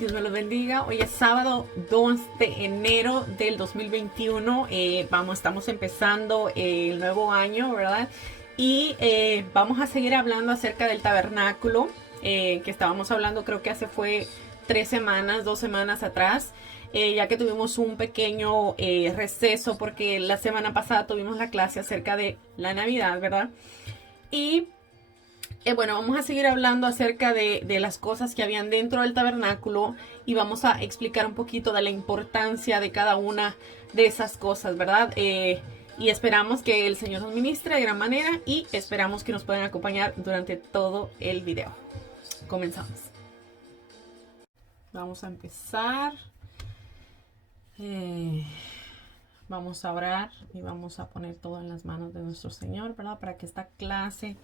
Dios me los bendiga. Hoy es sábado 2 de enero del 2021. Estamos empezando el nuevo año, ¿verdad? Y vamos a seguir hablando acerca del tabernáculo, que estábamos hablando, creo que fue 2 semanas atrás. Ya que tuvimos un pequeño receso porque la semana pasada tuvimos la clase acerca de la Navidad, ¿verdad? Y bueno, vamos a seguir hablando acerca de las cosas que habían dentro del tabernáculo y vamos a explicar un poquito de la importancia de cada una de esas cosas, ¿verdad? Y esperamos que el Señor nos ministre de gran manera y esperamos que nos puedan acompañar durante todo el video. Comenzamos. Vamos a empezar. Vamos a orar y vamos a poner todo en las manos de nuestro Señor, ¿verdad? Para que esta clase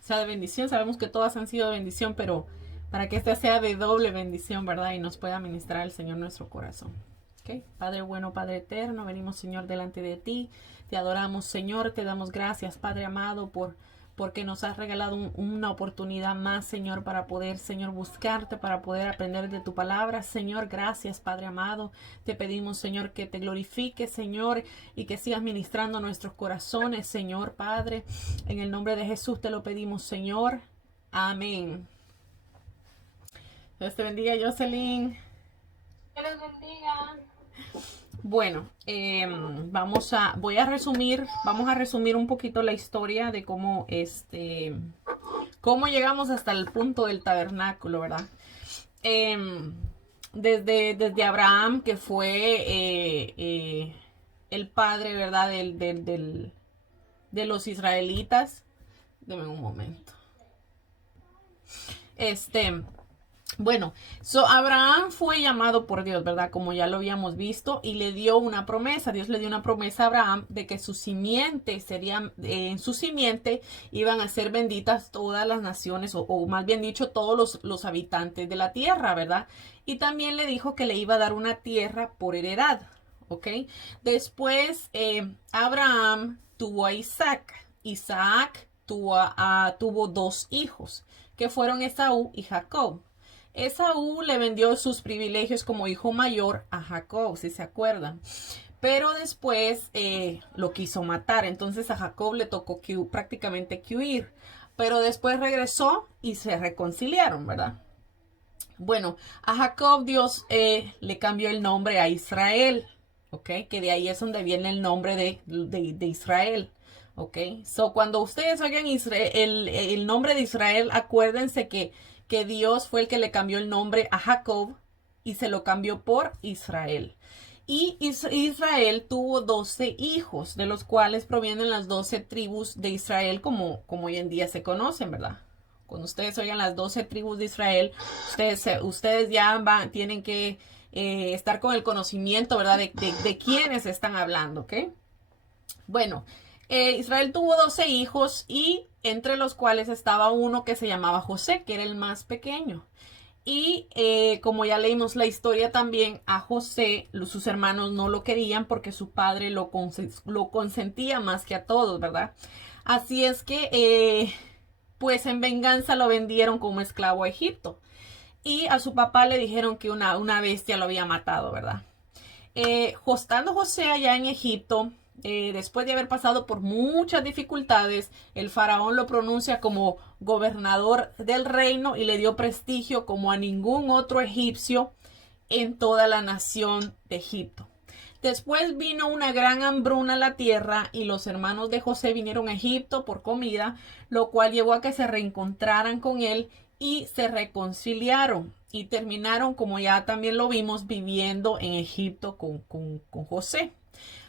sea de bendición. Sabemos que todas han sido de bendición, pero para que esta sea de doble bendición, ¿verdad? Y nos pueda ministrar el Señor nuestro corazón. ¿Okay? Padre bueno, Padre eterno, venimos, Señor, delante de ti. Te adoramos, Señor. Te damos gracias, Padre amado, porque nos has regalado una oportunidad más, Señor, para poder, Señor, buscarte, para poder aprender de tu palabra. Señor, gracias, Padre amado. Te pedimos, Señor, que te glorifiques, Señor, y que sigas ministrando nuestros corazones, Señor, Padre. En el nombre de Jesús te lo pedimos, Señor. Amén. Dios te bendiga, Jocelyn. Que los bendiga. Bueno, vamos a resumir un poquito la historia de cómo llegamos hasta el punto del tabernáculo, ¿verdad? Desde Abraham, que fue el padre, ¿verdad? De los israelitas. Deme un momento. Bueno, Abraham fue llamado por Dios, ¿verdad? Como ya lo habíamos visto, y le dio una promesa. Dios le dio una promesa a Abraham de que su simiente en su simiente iban a ser benditas todas las naciones, o más bien dicho, todos los habitantes de la tierra, ¿verdad? Y también le dijo que le iba a dar una tierra por heredad, ¿ok? Después, Abraham tuvo a Isaac. Isaac tuvo 2 hijos, que fueron Esaú y Jacob. Esaú le vendió sus privilegios como hijo mayor a Jacob, si se acuerdan. Pero después lo quiso matar. Entonces a Jacob le tocó prácticamente que huir. Pero después regresó y se reconciliaron, ¿verdad? Bueno, a Jacob Dios le cambió el nombre a Israel, ¿ok? Que de ahí es donde viene el nombre de Israel. ¿Ok? So, cuando ustedes oigan el nombre de Israel, acuérdense que Dios fue el que le cambió el nombre a Jacob y se lo cambió por Israel. Y Israel tuvo 12 hijos, de los cuales provienen las 12 tribus de Israel, como hoy en día se conocen, ¿verdad? Cuando ustedes oigan las 12 tribus de Israel, ustedes ya tienen que estar con el conocimiento, ¿verdad? De quiénes están hablando, ¿ok? Bueno, Israel tuvo 12 hijos y entre los cuales estaba uno que se llamaba José, que era el más pequeño. Y como ya leímos la historia también, a José sus hermanos no lo querían porque su padre lo consentía más que a todos, ¿verdad? Así es que pues en venganza lo vendieron como esclavo a Egipto. Y a su papá le dijeron que una bestia lo había matado, ¿verdad? Estando José allá en Egipto, después de haber pasado por muchas dificultades, el faraón lo pronuncia como gobernador del reino y le dio prestigio como a ningún otro egipcio en toda la nación de Egipto. Después vino una gran hambruna a la tierra y los hermanos de José vinieron a Egipto por comida, lo cual llevó a que se reencontraran con él y se reconciliaron y terminaron, como ya también lo vimos, viviendo en Egipto con José.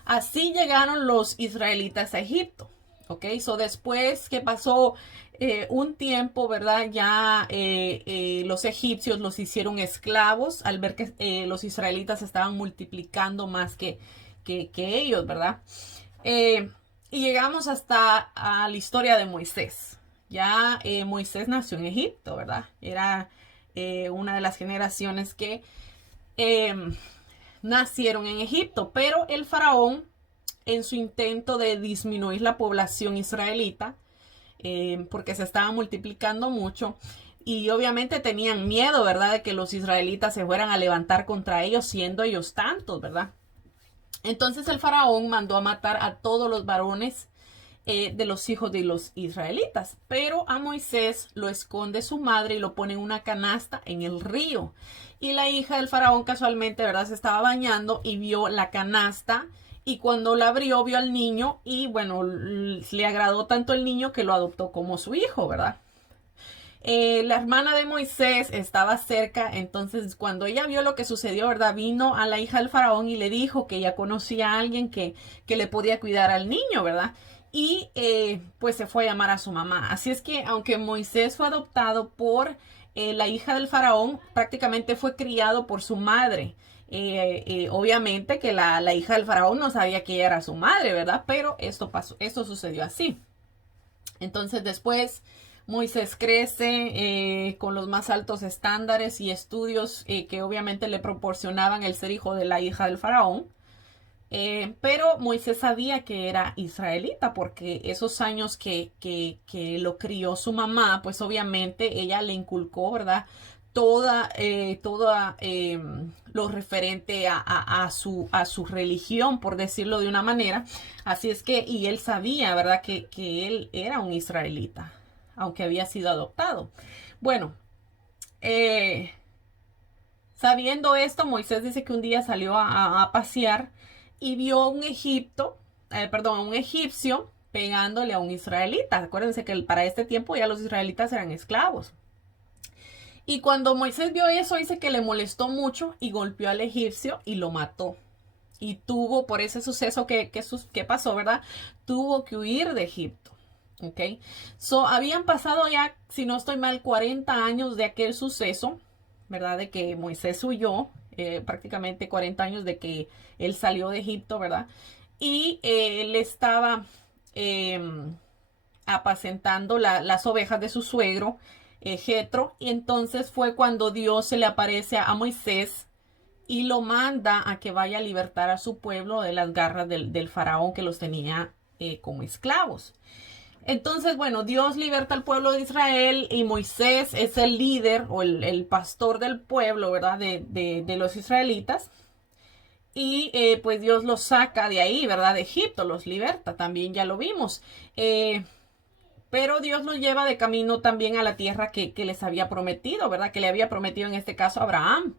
Así llegaron los israelitas a Egipto. ¿Ok? So después que pasó un tiempo, ¿verdad? Ya los egipcios los hicieron esclavos al ver que los israelitas estaban multiplicando más que ellos, ¿verdad? Y llegamos hasta a la historia de Moisés. Ya Moisés nació en Egipto, ¿verdad? Era una de las generaciones que nacieron en Egipto, pero el faraón, en su intento de disminuir la población israelita, porque se estaba multiplicando mucho, y obviamente tenían miedo, ¿verdad?, de que los israelitas se fueran a levantar contra ellos, siendo ellos tantos, ¿verdad? Entonces el faraón mandó a matar a todos los varones de los hijos de los israelitas, pero a Moisés lo esconde su madre y lo pone en una canasta en el río. Y la hija del faraón casualmente, ¿verdad?, se estaba bañando y vio la canasta, y cuando la abrió vio al niño y bueno, le agradó tanto el niño que lo adoptó como su hijo, ¿verdad? La hermana de Moisés estaba cerca, entonces cuando ella vio lo que sucedió, ¿verdad?, vino a la hija del faraón y le dijo que ella conocía a alguien que le podía cuidar al niño, ¿verdad? Y pues se fue a llamar a su mamá. Así es que aunque Moisés fue adoptado por la hija del faraón, prácticamente fue criado por su madre. Obviamente que la hija del faraón no sabía que ella era su madre, ¿verdad? Pero esto pasó, esto sucedió así. Entonces después Moisés crece con los más altos estándares y estudios que obviamente le proporcionaban el ser hijo de la hija del faraón. Pero Moisés sabía que era israelita porque esos años que lo crió su mamá, pues obviamente ella le inculcó, ¿verdad?, toda lo referente a su religión, por decirlo de una manera. Así es que, y él sabía, ¿verdad?, que él era un israelita, aunque había sido adoptado. Bueno, eh, sabiendo esto, Moisés dice que un día salió a pasear y vio un egipcio pegándole a un israelita. Acuérdense que para este tiempo ya los israelitas eran esclavos. Y cuando Moisés vio eso, dice que le molestó mucho y golpeó al egipcio y lo mató. Y tuvo, por ese suceso que pasó, ¿verdad?, tuvo que huir de Egipto. ¿Ok? Habían pasado ya, si no estoy mal, 40 años de aquel suceso, ¿verdad?, de que Moisés huyó, prácticamente 40 años de que él salió de Egipto, ¿verdad? Y él estaba eh, apacentando las ovejas de su suegro, Jetro, y entonces fue cuando Dios se le aparece a Moisés y lo manda a que vaya a libertar a su pueblo de las garras del faraón que los tenía como esclavos. Entonces, bueno, Dios liberta al pueblo de Israel y Moisés es el líder o el pastor del pueblo, ¿verdad?, de los israelitas. Y pues Dios los saca de ahí, ¿verdad?, de Egipto, los liberta, también ya lo vimos. Pero Dios los lleva de camino también a la tierra que les había prometido, ¿verdad?, que le había prometido en este caso a Abraham,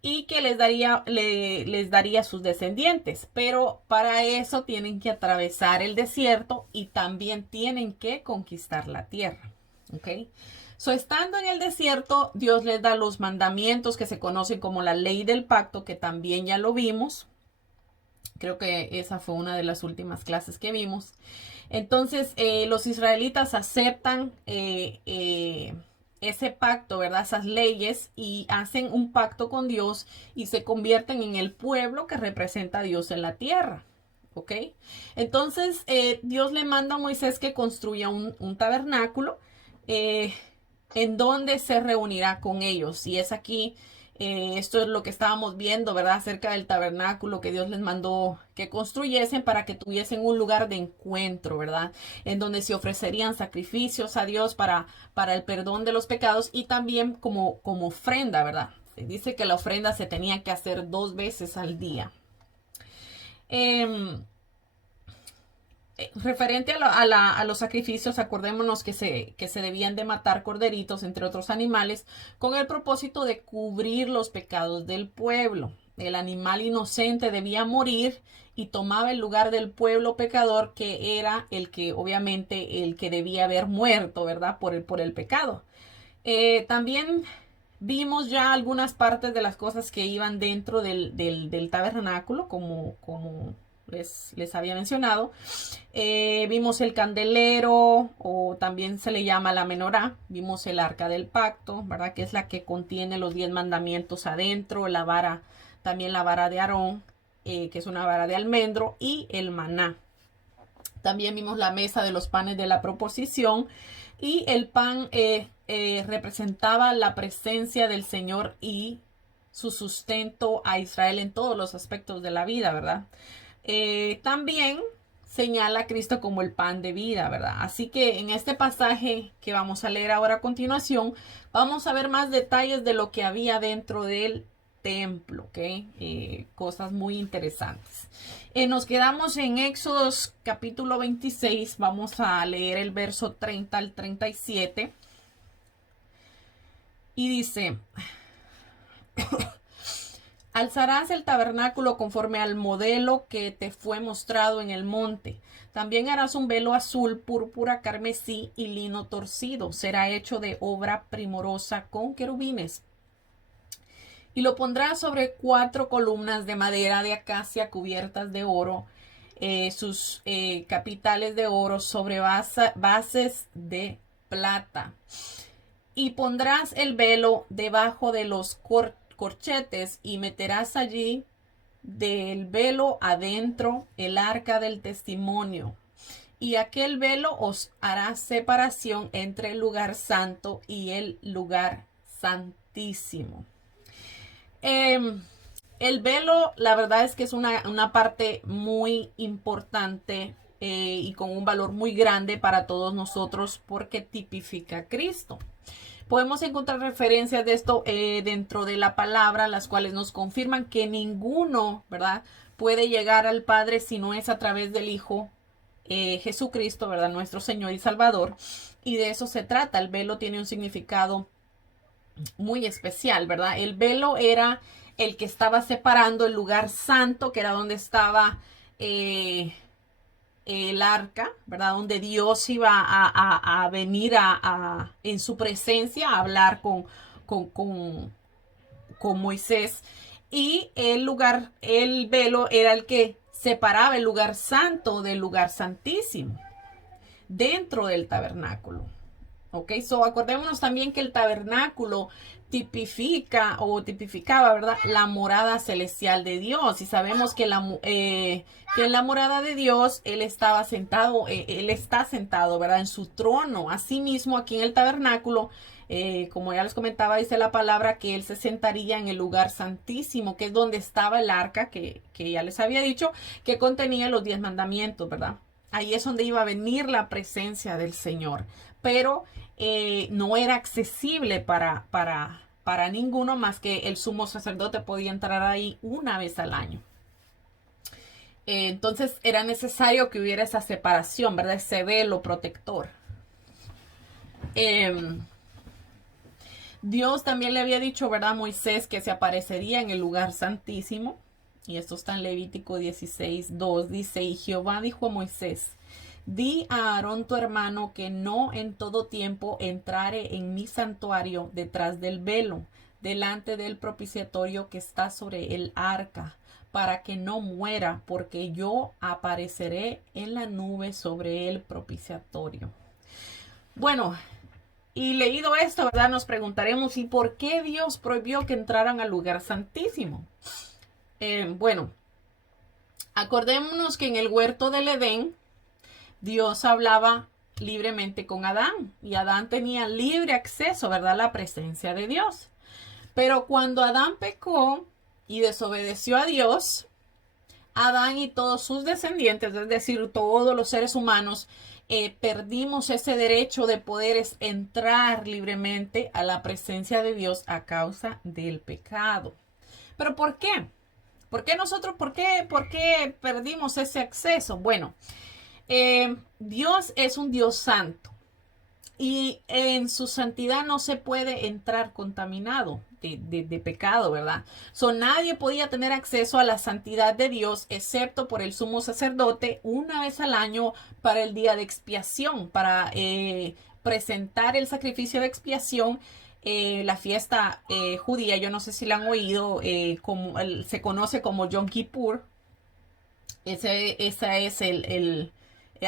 y que les daría sus descendientes. Pero para eso tienen que atravesar el desierto y también tienen que conquistar la tierra. ¿Ok? Estando en el desierto, Dios les da los mandamientos que se conocen como la ley del pacto, que también ya lo vimos. Creo que esa fue una de las últimas clases que vimos. Entonces, los israelitas aceptan ese pacto, ¿verdad?, esas leyes, y hacen un pacto con Dios y se convierten en el pueblo que representa a Dios en la tierra. ¿Ok? Entonces, Dios le manda a Moisés que construya un tabernáculo en donde se reunirá con ellos. Y es aquí, esto es lo que estábamos viendo, ¿verdad?, acerca del tabernáculo que Dios les mandó que construyesen para que tuviesen un lugar de encuentro, ¿verdad?, en donde se ofrecerían sacrificios a Dios para el perdón de los pecados y también como ofrenda, ¿verdad? Se dice que la ofrenda se tenía que hacer 2 veces al día. Referente a los sacrificios, acordémonos que se debían de matar corderitos, entre otros animales, con el propósito de cubrir los pecados del pueblo. El animal inocente debía morir y tomaba el lugar del pueblo pecador, que era obviamente, el que debía haber muerto, ¿verdad?, por el pecado. También vimos ya algunas partes de las cosas que iban dentro del tabernáculo, como les había mencionado. Vimos el candelero, o también se le llama la menorá. Vimos el arca del pacto, ¿verdad?, que es la que contiene los 10 mandamientos adentro. La vara, también la vara de Aarón, que es una vara de almendro, y el maná. También vimos la mesa de los panes de la proposición, y el pan representaba la presencia del Señor y su sustento a Israel en todos los aspectos de la vida, ¿verdad? También señala a Cristo como el pan de vida, ¿verdad? Así que en este pasaje que vamos a leer ahora a continuación, vamos a ver más detalles de lo que había dentro del templo, ¿ok? Cosas muy interesantes. Nos quedamos en Éxodos capítulo 26, vamos a leer el verso 30 al 37. Y dice: alzarás el tabernáculo conforme al modelo que te fue mostrado en el monte. También harás un velo azul, púrpura, carmesí y lino torcido. Será hecho de obra primorosa con querubines. Y lo pondrás sobre 4 columnas de madera de acacia cubiertas de oro. Sus capitales de oro sobre bases de plata. Y pondrás el velo debajo de los corchetes y meterás allí del velo adentro el arca del testimonio. Y aquel velo os hará separación entre el lugar santo y el lugar santísimo. El velo, la verdad es que es una parte muy importante y con un valor muy grande para todos nosotros porque tipifica a Cristo. Podemos encontrar referencias de esto dentro de la palabra, las cuales nos confirman que ninguno, ¿verdad?, puede llegar al Padre si no es a través del Hijo Jesucristo, ¿verdad?, nuestro Señor y Salvador. Y de eso se trata. El velo tiene un significado muy especial, ¿verdad? El velo era el que estaba separando el lugar santo, que era donde estaba el arca, ¿verdad? Donde Dios iba a venir en su presencia a hablar con Moisés. Y el velo era el que separaba el lugar santo del lugar santísimo dentro del tabernáculo. Ok, so acordémonos también que el tabernáculo tipificaba, ¿verdad?, la morada celestial de Dios. Y sabemos que en la morada de Dios Él está sentado, ¿verdad?, en su trono. Asimismo, aquí en el tabernáculo, como ya les comentaba, dice la palabra que Él se sentaría en el lugar santísimo, que es donde estaba el arca, que ya les había dicho, que contenía los 10 mandamientos, ¿verdad? Ahí es donde iba a venir la presencia del Señor. Pero no era accesible para ninguno más que el sumo sacerdote podía entrar ahí una vez al año. Entonces era necesario que hubiera esa separación, ¿verdad? Ese velo protector. Dios también le había dicho, ¿verdad?, a Moisés que se aparecería en el lugar santísimo. Y esto está en Levítico 16:2. Dice: y Jehová dijo a Moisés: di a Aarón tu hermano que no en todo tiempo entrare en mi santuario detrás del velo, delante del propiciatorio que está sobre el arca, para que no muera, porque yo apareceré en la nube sobre el propiciatorio. Bueno, y leído esto, ¿verdad?, nos preguntaremos: ¿y por qué Dios prohibió que entraran al lugar santísimo? Bueno, acordémonos que en el huerto del Edén, Dios hablaba libremente con Adán y Adán tenía libre acceso, ¿verdad?, a la presencia de Dios. Pero cuando Adán pecó y desobedeció a Dios, Adán y todos sus descendientes, es decir, todos los seres humanos, perdimos ese derecho de poder entrar libremente a la presencia de Dios a causa del pecado. ¿Pero por qué? ¿Por qué perdimos ese acceso? Bueno, Dios es un Dios santo y en su santidad no se puede entrar contaminado de pecado, ¿verdad? Nadie podía tener acceso a la santidad de Dios excepto por el sumo sacerdote una vez al año para el día de expiación, para presentar el sacrificio de expiación. La fiesta judía, yo no sé si la han oído, se conoce como Yom Kippur. Esa es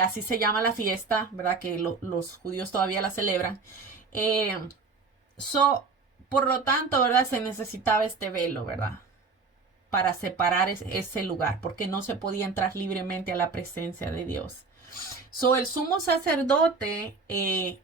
así se llama la fiesta, ¿verdad? Que los judíos todavía la celebran. Por lo tanto, ¿verdad?, se necesitaba este velo, ¿verdad?, para separar ese lugar, porque no se podía entrar libremente a la presencia de Dios. El sumo sacerdote,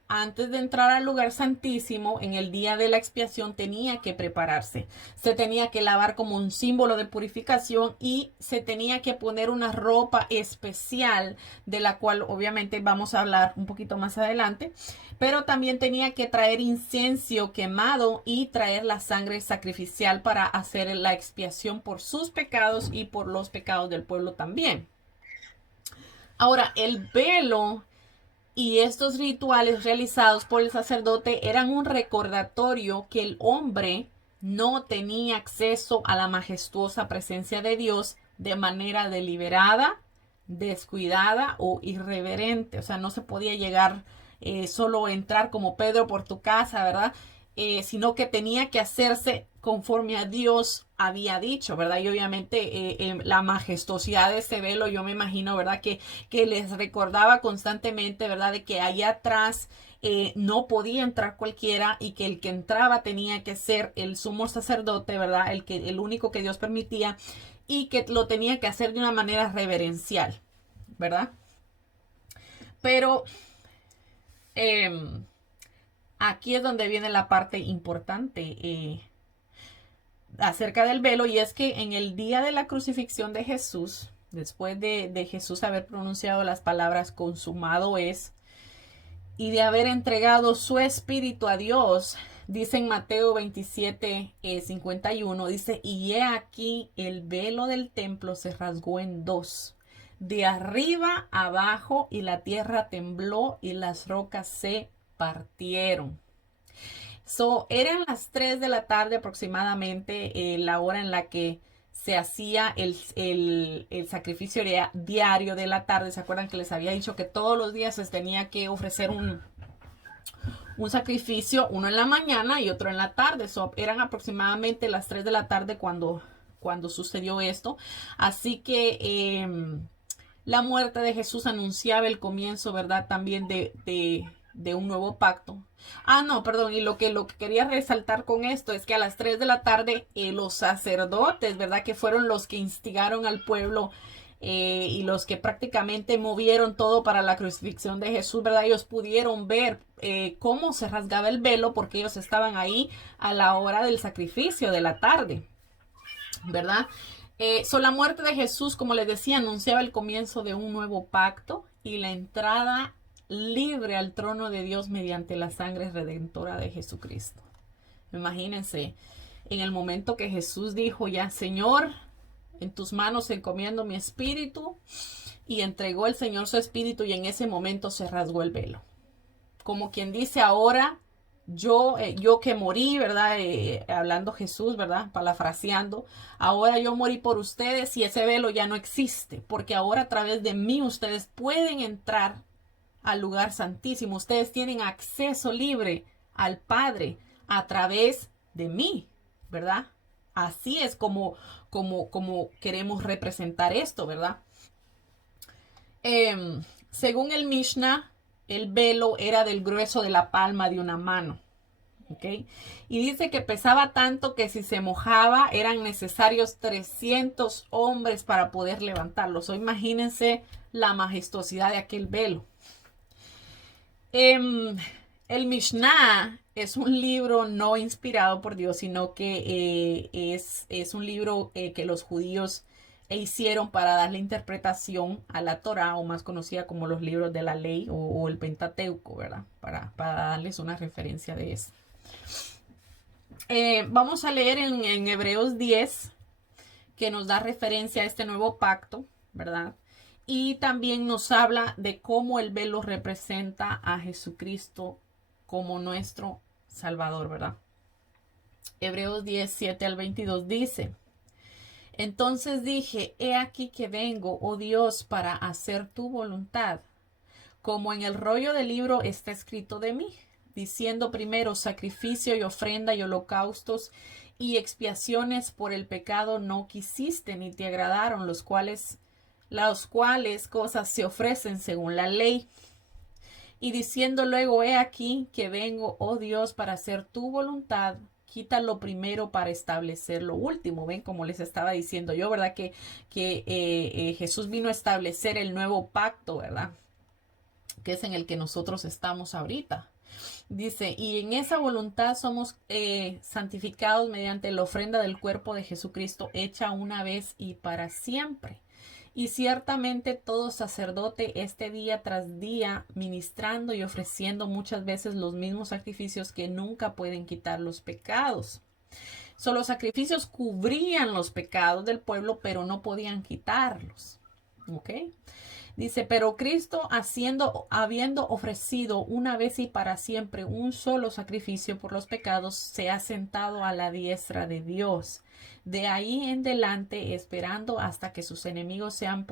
antes de entrar al lugar santísimo, en el día de la expiación, tenía que prepararse. Se tenía que lavar como un símbolo de purificación y se tenía que poner una ropa especial, de la cual obviamente vamos a hablar un poquito más adelante. Pero también tenía que traer incienso quemado y traer la sangre sacrificial para hacer la expiación por sus pecados y por los pecados del pueblo también. Ahora, el velo y estos rituales realizados por el sacerdote eran un recordatorio que el hombre no tenía acceso a la majestuosa presencia de Dios de manera deliberada, descuidada o irreverente. O sea, no se podía llegar, solo entrar como Pedro por tu casa, ¿verdad? Sino que tenía que hacerse conforme a Dios había dicho, ¿verdad? Y obviamente la majestuosidad de ese velo, yo me imagino, ¿verdad? Que les recordaba constantemente, ¿verdad? De que allá atrás no podía entrar cualquiera y que el que entraba tenía que ser el sumo sacerdote, ¿verdad? El único que Dios permitía y que lo tenía que hacer de una manera reverencial, ¿verdad? Pero aquí es donde viene la parte importante acerca del velo, y es que en el día de la crucifixión de Jesús, después de Jesús haber pronunciado las palabras consumado es, y de haber entregado su espíritu a Dios, dice en Mateo 27, 51, dice, y he aquí el velo del templo se rasgó en dos, de arriba abajo, y la tierra tembló y las rocas se partieron. Eran las 3 de la tarde aproximadamente, la hora en la que se hacía el sacrificio diario de la tarde. ¿Se acuerdan que les había dicho que todos los días se tenía que ofrecer un sacrificio, uno en la mañana y otro en la tarde? Eran aproximadamente las 3 de la tarde cuando sucedió esto. Así que la muerte de Jesús anunciaba el comienzo, ¿verdad? También de un nuevo pacto. No, perdón, y lo que quería resaltar con esto es que a las 3 de la tarde los sacerdotes, ¿verdad? Que fueron los que instigaron al pueblo y los que prácticamente movieron todo para la crucifixión de Jesús, ¿verdad? Ellos pudieron ver cómo se rasgaba el velo porque ellos estaban ahí a la hora del sacrificio de la tarde, ¿verdad? La muerte de Jesús, como les decía, anunciaba el comienzo de un nuevo pacto y la entrada libre al trono de Dios mediante la sangre redentora de Jesucristo. Imagínense, en el momento que Jesús dijo ya, Señor, en tus manos encomiendo mi espíritu, y entregó el Señor su espíritu, y en ese momento se rasgó el velo. Como quien dice, ahora yo que morí, ¿verdad? Hablando Jesús, ¿verdad? Parafraseando, ahora yo morí por ustedes y ese velo ya no existe, porque ahora a través de mí ustedes pueden entrar al lugar santísimo. Ustedes tienen acceso libre al Padre a través de mí, ¿verdad? Así es como queremos representar esto, ¿verdad? Según el Mishnah, el velo era del grueso de la palma de una mano. ¿Ok? Y dice que pesaba tanto que si se mojaba eran necesarios 300 hombres para poder levantarlo. Imagínense la majestuosidad de aquel velo. El Mishnah es un libro no inspirado por Dios, sino que es un libro que los judíos hicieron para darle interpretación a la Torá, o más conocida como los libros de la ley o el Pentateuco, ¿verdad? Para darles una referencia de eso. Vamos a leer en Hebreos 10, que nos da referencia a este nuevo pacto, ¿verdad? Y también nos habla de cómo el velo representa a Jesucristo como nuestro Salvador, ¿verdad? Hebreos 10, 7 al 22 dice: entonces dije, he aquí que vengo, oh Dios, para hacer tu voluntad, como en el rollo del libro está escrito de mí, diciendo primero sacrificio y ofrenda y holocaustos y expiaciones por el pecado no quisiste ni te agradaron, las cuales cosas se ofrecen según la ley. Y diciendo luego, he aquí que vengo, oh Dios, para hacer tu voluntad, quita lo primero para establecer lo último. Ven, como les estaba diciendo yo, ¿verdad? Que Jesús vino a establecer el nuevo pacto, ¿verdad? que es en el que nosotros estamos ahorita. Dice, y en esa voluntad somos santificados mediante la ofrenda del cuerpo de Jesucristo hecha una vez y para siempre. Y ciertamente todo sacerdote este día tras día ministrando y ofreciendo muchas veces los mismos sacrificios que nunca pueden quitar los pecados. Los sacrificios cubrían los pecados del pueblo, pero no podían quitarlos. ¿Ok? Dice, pero Cristo habiendo ofrecido una vez y para siempre un solo sacrificio por los pecados, se ha sentado a la diestra de Dios. De ahí en adelante, esperando hasta que sus enemigos sean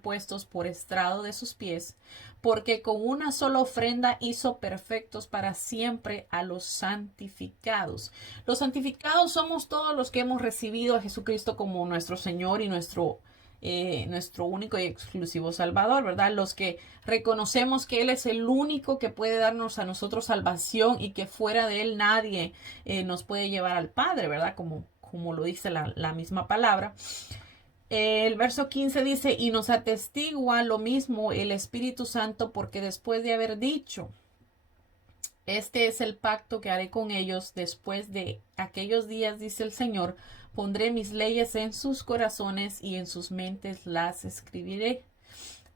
puestos por estrado de sus pies, porque con una sola ofrenda hizo perfectos para siempre a los santificados. Los santificados somos todos los que hemos recibido a Jesucristo como nuestro Señor y nuestro único y exclusivo Salvador, ¿verdad? Los que reconocemos que Él es el único que puede darnos a nosotros salvación y que fuera de Él nadie nos puede llevar al Padre, ¿verdad? Como lo dice la misma palabra. El verso 15 dice, y nos atestigua lo mismo el Espíritu Santo, porque después de haber dicho, este es el pacto que haré con ellos después de aquellos días, dice el Señor, pondré mis leyes en sus corazones y en sus mentes las escribiré.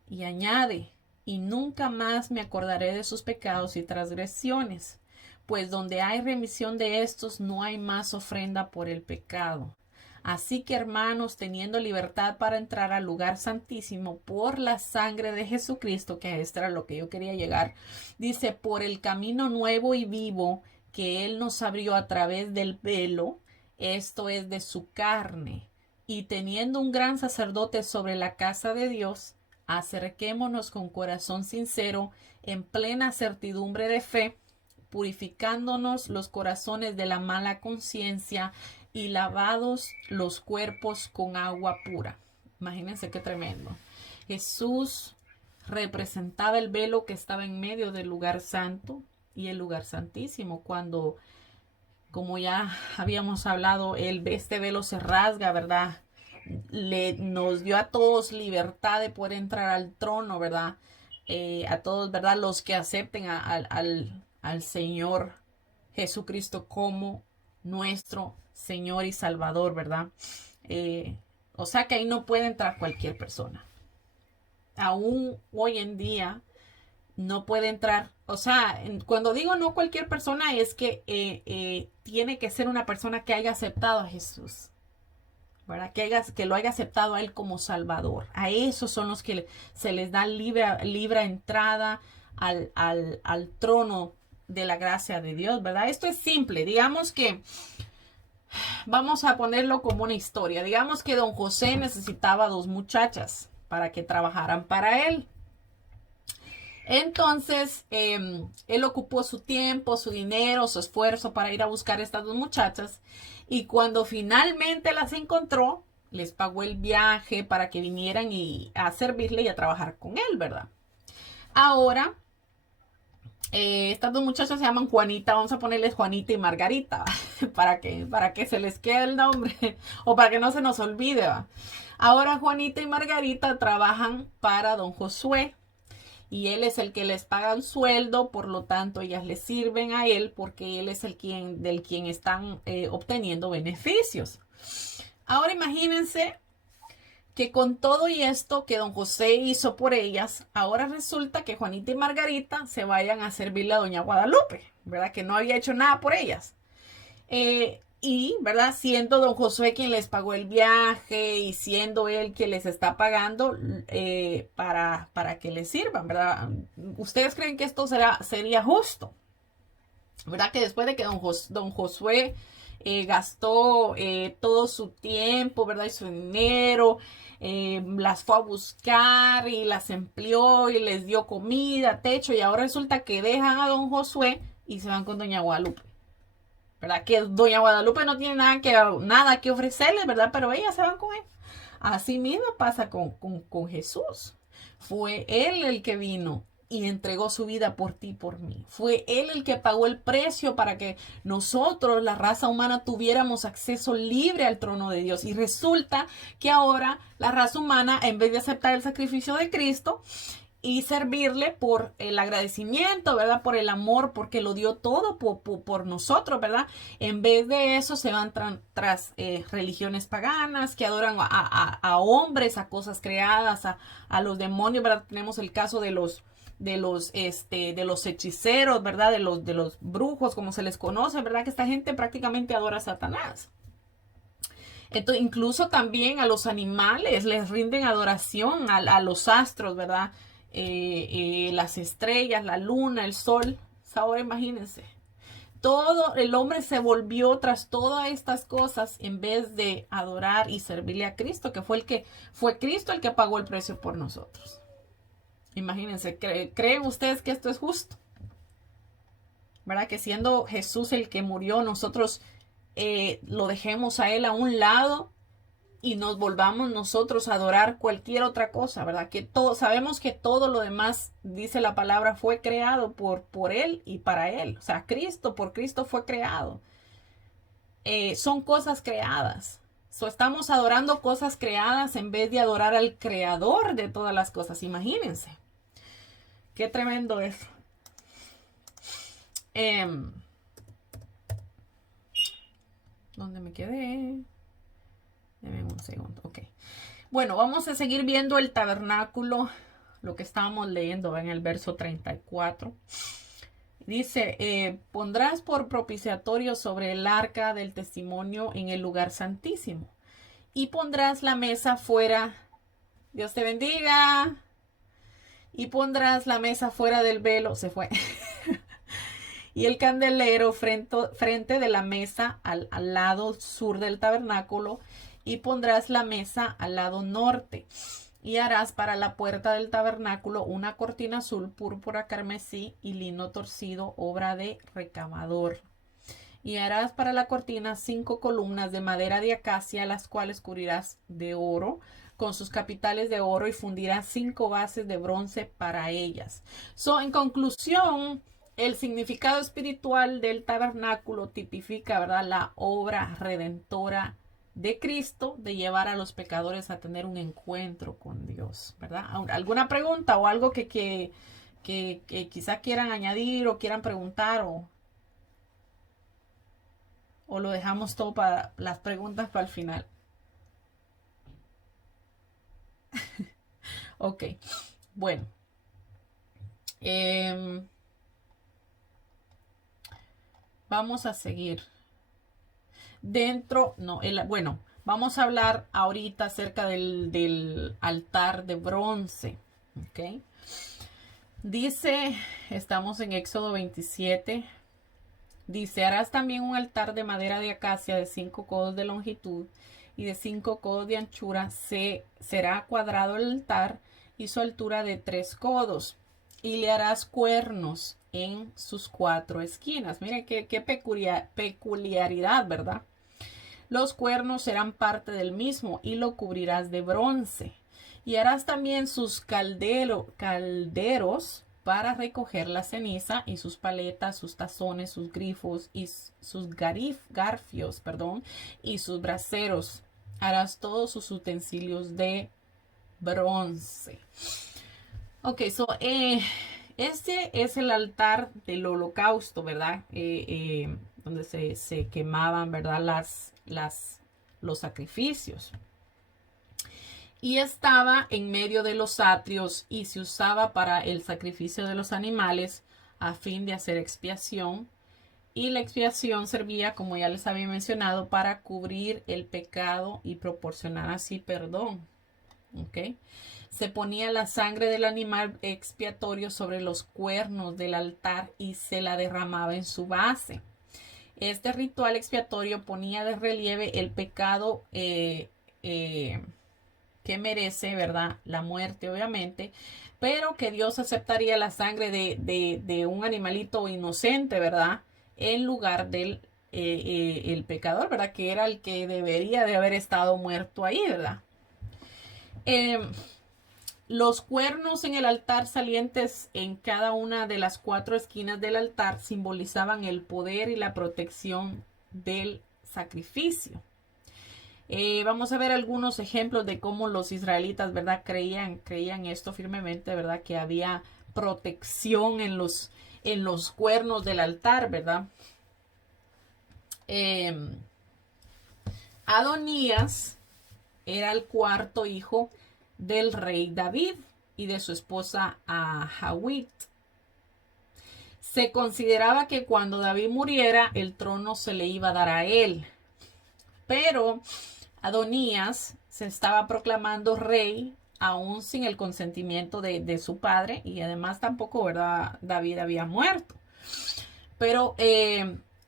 Y añade, y nunca más me acordaré de sus pecados y transgresiones, pues donde hay remisión de estos no hay más ofrenda por el pecado. Así que, hermanos, teniendo libertad para entrar al lugar santísimo por la sangre de Jesucristo, que esto era lo que yo quería llegar, dice, por el camino nuevo y vivo que Él nos abrió a través del velo, esto es de su carne, y teniendo un gran sacerdote sobre la casa de Dios, acerquémonos con corazón sincero, en plena certidumbre de fe, purificándonos los corazones de la mala conciencia y lavados los cuerpos con agua pura. Imagínense qué tremendo. Jesús representaba el velo que estaba en medio del lugar santo y el lugar santísimo. Cuando, como ya habíamos hablado, este velo se rasga, ¿verdad? Nos dio a todos libertad de poder entrar al trono, ¿verdad? A todos, ¿verdad? Los que acepten al Señor Jesucristo como nuestro Señor y Salvador, ¿verdad? O sea que ahí no puede entrar cualquier persona. Aún hoy en día no puede entrar. O sea, cuando digo no cualquier persona es que tiene que ser una persona que haya aceptado a Jesús, ¿verdad? Que lo haya aceptado a Él como Salvador. A esos son los que se les da libre entrada al trono de la gracia de Dios, ¿verdad? Esto es simple. Digamos que vamos a ponerlo como una historia. Digamos que don José necesitaba 2 muchachas para que trabajaran para él. Entonces, él ocupó su tiempo, su dinero, su esfuerzo para ir a buscar estas 2 muchachas. Y cuando finalmente las encontró, les pagó el viaje para que vinieran a servirle y a trabajar con él, ¿verdad? Ahora, estas 2 muchachas se llaman Juanita, vamos a ponerles Juanita y Margarita, para que se les quede el nombre o para que no se nos olvide, ¿va? Ahora Juanita y Margarita trabajan para don Josué y él es el que les paga el sueldo, por lo tanto ellas le sirven a él porque él es del quien están obteniendo beneficios. Ahora imagínense que con todo y esto que don José hizo por ellas, ahora resulta que Juanita y Margarita se vayan a servirle a doña Guadalupe, ¿verdad? Que no había hecho nada por ellas. Y, ¿verdad? Siendo don Josué quien les pagó el viaje y siendo él quien les está pagando para que les sirvan, ¿verdad? ¿Ustedes creen que esto sería justo? ¿Verdad? Que después de que don Josué gastó todo su tiempo, ¿verdad? Y su dinero, las fue a buscar y las empleó y les dio comida, techo, y ahora resulta que dejan a don Josué y se van con doña Guadalupe, ¿verdad? Que doña Guadalupe no tiene nada que ofrecerles, ¿verdad? Pero ellas se van con él. Así mismo pasa con Jesús. Fue él el que vino y entregó su vida por ti y por mí. Fue él el que pagó el precio para que nosotros, la raza humana, tuviéramos acceso libre al trono de Dios. Y resulta que ahora la raza humana, en vez de aceptar el sacrificio de Cristo, y servirle por el agradecimiento, ¿verdad? Por el amor, porque lo dio todo por nosotros, ¿verdad? En vez de eso se van tras religiones paganas que adoran a hombres, a cosas creadas, a los demonios, ¿verdad? Tenemos el caso de los hechiceros, ¿verdad? De los brujos, como se les conoce, ¿verdad? Que esta gente prácticamente adora a Satanás. Entonces, incluso también a los animales les rinden adoración, a los astros, ¿verdad? Las estrellas, la luna, el sol. Ahora imagínense. Todo el hombre se volvió tras todas estas cosas en vez de adorar y servirle a Cristo, que fue Cristo el que pagó el precio por nosotros. Imagínense, ¿creen ustedes que esto es justo? ¿Verdad? Que siendo Jesús el que murió, nosotros lo dejemos a él a un lado y nos volvamos nosotros a adorar cualquier otra cosa, ¿verdad? Que sabemos que todo lo demás, dice la palabra, fue creado por él y para él. O sea, por Cristo fue creado. Son cosas creadas. Estamos adorando cosas creadas en vez de adorar al creador de todas las cosas. Imagínense. Qué tremendo es. ¿Dónde me quedé? Deme un segundo. Ok. Bueno, vamos a seguir viendo el tabernáculo, lo que estábamos leyendo en el verso 34. Dice, pondrás por propiciatorio sobre el arca del testimonio en el lugar santísimo y pondrás la mesa fuera. Dios te bendiga. Y pondrás la mesa fuera del velo. Se fue. Y el candelero frente de la mesa al lado sur del tabernáculo, y pondrás la mesa al lado norte. Y harás para la puerta del tabernáculo una cortina azul, púrpura, carmesí y lino torcido, obra de recamador. Y harás para la cortina 5 columnas de madera de acacia, las cuales cubrirás de oro, con sus capiteles de oro, y fundirás 5 bases de bronce para ellas. En conclusión, el significado espiritual del tabernáculo tipifica, ¿verdad?, la obra redentora de Cristo, de llevar a los pecadores a tener un encuentro con Dios, ¿verdad? ¿Alguna pregunta o algo que quizá quieran añadir o quieran preguntar, o lo dejamos todo para las preguntas para el final? Ok, bueno. Vamos a seguir. Bueno, vamos a hablar ahorita acerca del altar de bronce. Ok. Dice, estamos en Éxodo 27. Dice, harás también un altar de madera de acacia de 5 codos de longitud y de 5 codos de anchura. Será cuadrado el altar y su altura de 3 codos. Y le harás cuernos en sus 4 esquinas. Mire qué peculiaridad, ¿verdad? Los cuernos serán parte del mismo y lo cubrirás de bronce. Y harás también sus calderos para recoger la ceniza, y sus paletas, sus tazones, sus grifos y sus garfios, y sus braseros. Harás todos sus utensilios de bronce. Ok, este es el altar del holocausto, ¿verdad? Donde se quemaban, ¿verdad? Los sacrificios. Y estaba en medio de los atrios y se usaba para el sacrificio de los animales a fin de hacer expiación. Y la expiación servía, como ya les había mencionado, para cubrir el pecado y proporcionar así perdón. ¿Ok? Se ponía la sangre del animal expiatorio sobre los cuernos del altar y se la derramaba en su base. Este ritual expiatorio ponía de relieve el pecado que merece, ¿verdad?, la muerte, obviamente, pero que Dios aceptaría la sangre de un animalito inocente, ¿verdad?, en lugar del el pecador, ¿verdad?, que era el que debería de haber estado muerto ahí, ¿verdad? Los cuernos en el altar salientes en cada una de las 4 esquinas del altar simbolizaban el poder y la protección del sacrificio. Vamos a ver algunos ejemplos de cómo los israelitas, ¿verdad? Creían esto firmemente, ¿verdad? Que había protección en los cuernos del altar, ¿verdad? Adonías era el cuarto hijo del rey David y de su esposa Ahawit. Se consideraba que cuando David muriera, el trono se le iba a dar a él. Pero Adonías se estaba proclamando rey aún sin el consentimiento de su padre, y además tampoco, ¿verdad? David había muerto. Pero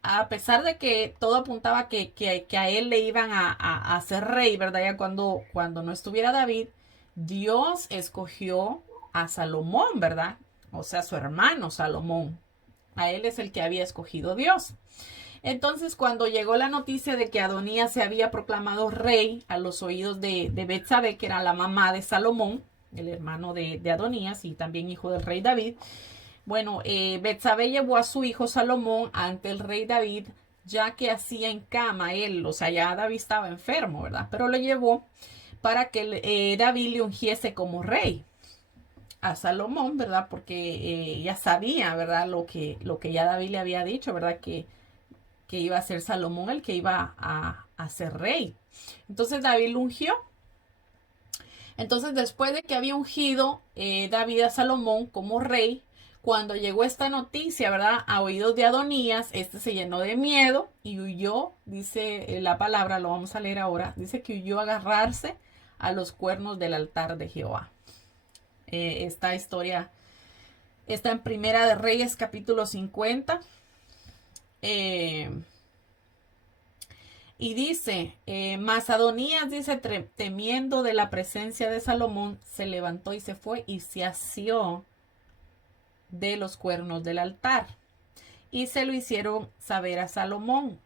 a pesar de que todo apuntaba que a él le iban a hacer rey, ¿verdad? Ya cuando no estuviera David, Dios escogió a Salomón, ¿verdad? O sea, su hermano Salomón. A él es el que había escogido Dios. Entonces, cuando llegó la noticia de que Adonías se había proclamado rey a los oídos de Betsabé, que era la mamá de Salomón, el hermano de Adonías y también hijo del rey David, bueno, Betsabé llevó a su hijo Salomón ante el rey David, ya que hacía en cama él, o sea, ya David estaba enfermo, ¿verdad? Pero lo llevó para que David le ungiese como rey a Salomón, ¿verdad? Porque ya sabía, ¿verdad? Lo que ya David le había dicho, ¿verdad? Que iba a ser Salomón el que iba a ser rey. Entonces David lo ungió. Entonces, después de que había ungido David a Salomón como rey, cuando llegó esta noticia, ¿verdad? A oídos de Adonías, este se llenó de miedo y huyó, dice la palabra, lo vamos a leer ahora, dice que huyó a agarrarse a los cuernos del altar de Jehová. Esta historia está en Primera de Reyes, capítulo 50. Y dice, mas Adonías, dice, temiendo de la presencia de Salomón, se levantó y se fue y se asió de los cuernos del altar. Y se lo hicieron saber a Salomón,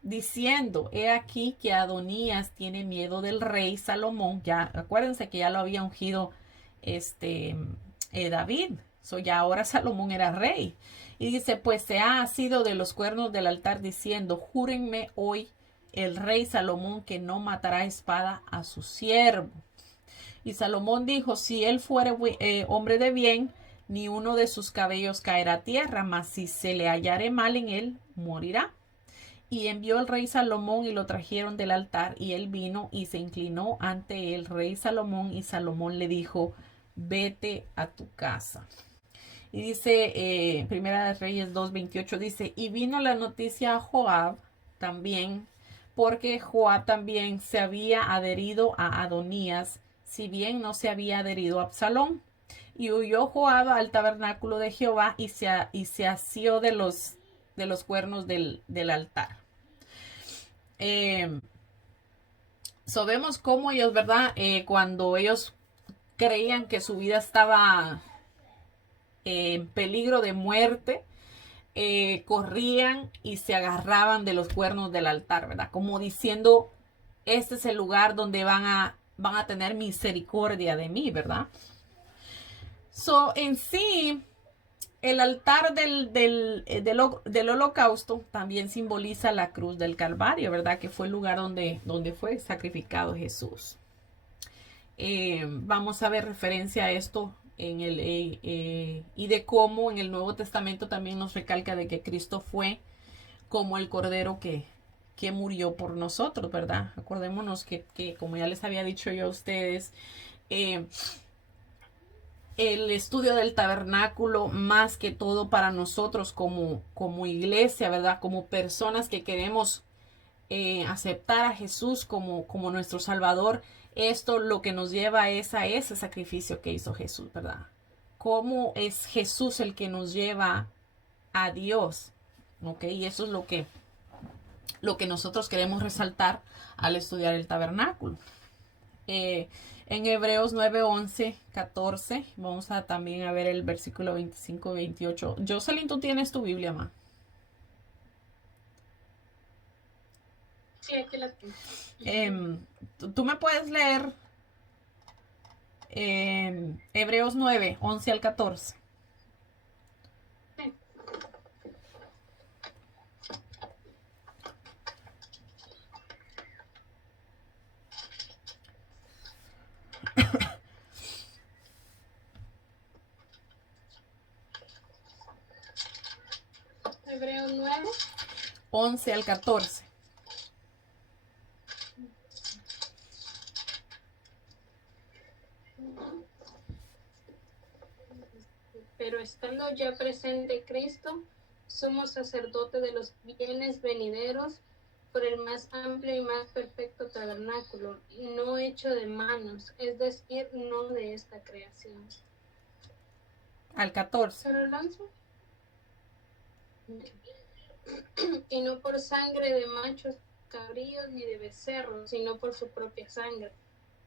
diciendo, he aquí que Adonías tiene miedo del rey Salomón. Ya, acuérdense que ya lo había ungido David. Ya ahora Salomón era rey. Y dice, pues se ha asido de los cuernos del altar diciendo, júrenme hoy el rey Salomón que no matará espada a su siervo. Y Salomón dijo, si él fuere hombre de bien, ni uno de sus cabellos caerá a tierra, mas si se le hallare mal en él, morirá. Y envió el rey Salomón y lo trajeron del altar, y él vino y se inclinó ante el rey Salomón, y Salomón le dijo, vete a tu casa. Y dice, Primera de Reyes 2:28, dice, y vino la noticia a Joab también, porque Joab también se había adherido a Adonías, si bien no se había adherido a Absalón. Y huyó Joab al tabernáculo de Jehová y se asió de los cuernos del altar. Vemos cómo ellos, ¿verdad? Cuando ellos creían que su vida estaba en peligro de muerte, corrían y se agarraban de los cuernos del altar, ¿verdad? Como diciendo, este es el lugar donde van a tener misericordia de mí, ¿verdad? En sí, el altar del holocausto también simboliza la cruz del Calvario, ¿verdad? Que fue el lugar donde fue sacrificado Jesús. Vamos a ver referencia a esto y de cómo en el Nuevo Testamento también nos recalca de que Cristo fue como el cordero que murió por nosotros, ¿verdad? Acordémonos que como ya les había dicho yo a ustedes, el estudio del tabernáculo, más que todo para nosotros como iglesia, ¿verdad? Como personas que queremos aceptar a Jesús como nuestro Salvador, esto lo que nos lleva es a ese sacrificio que hizo Jesús, ¿verdad? Cómo es Jesús el que nos lleva a Dios, ¿ok? Y eso es lo que nosotros queremos resaltar al estudiar el tabernáculo. En Hebreos 9, 11, 14, vamos a también a ver el versículo 25, 28. Jocelyn, ¿tú tienes tu Biblia, ma? Sí, aquí la tengo. ¿Tú me puedes leer Hebreos 9, 11 al 14? Sí. Hebreos 9. 11 al 14. Pero estando ya presente Cristo, somos sacerdote de los bienes venideros por el más amplio y más perfecto tabernáculo, no hecho de manos, es decir, no de esta creación. Al 14. ¿Se lo lanzo? Y no por sangre de machos cabríos ni de becerros, sino por su propia sangre.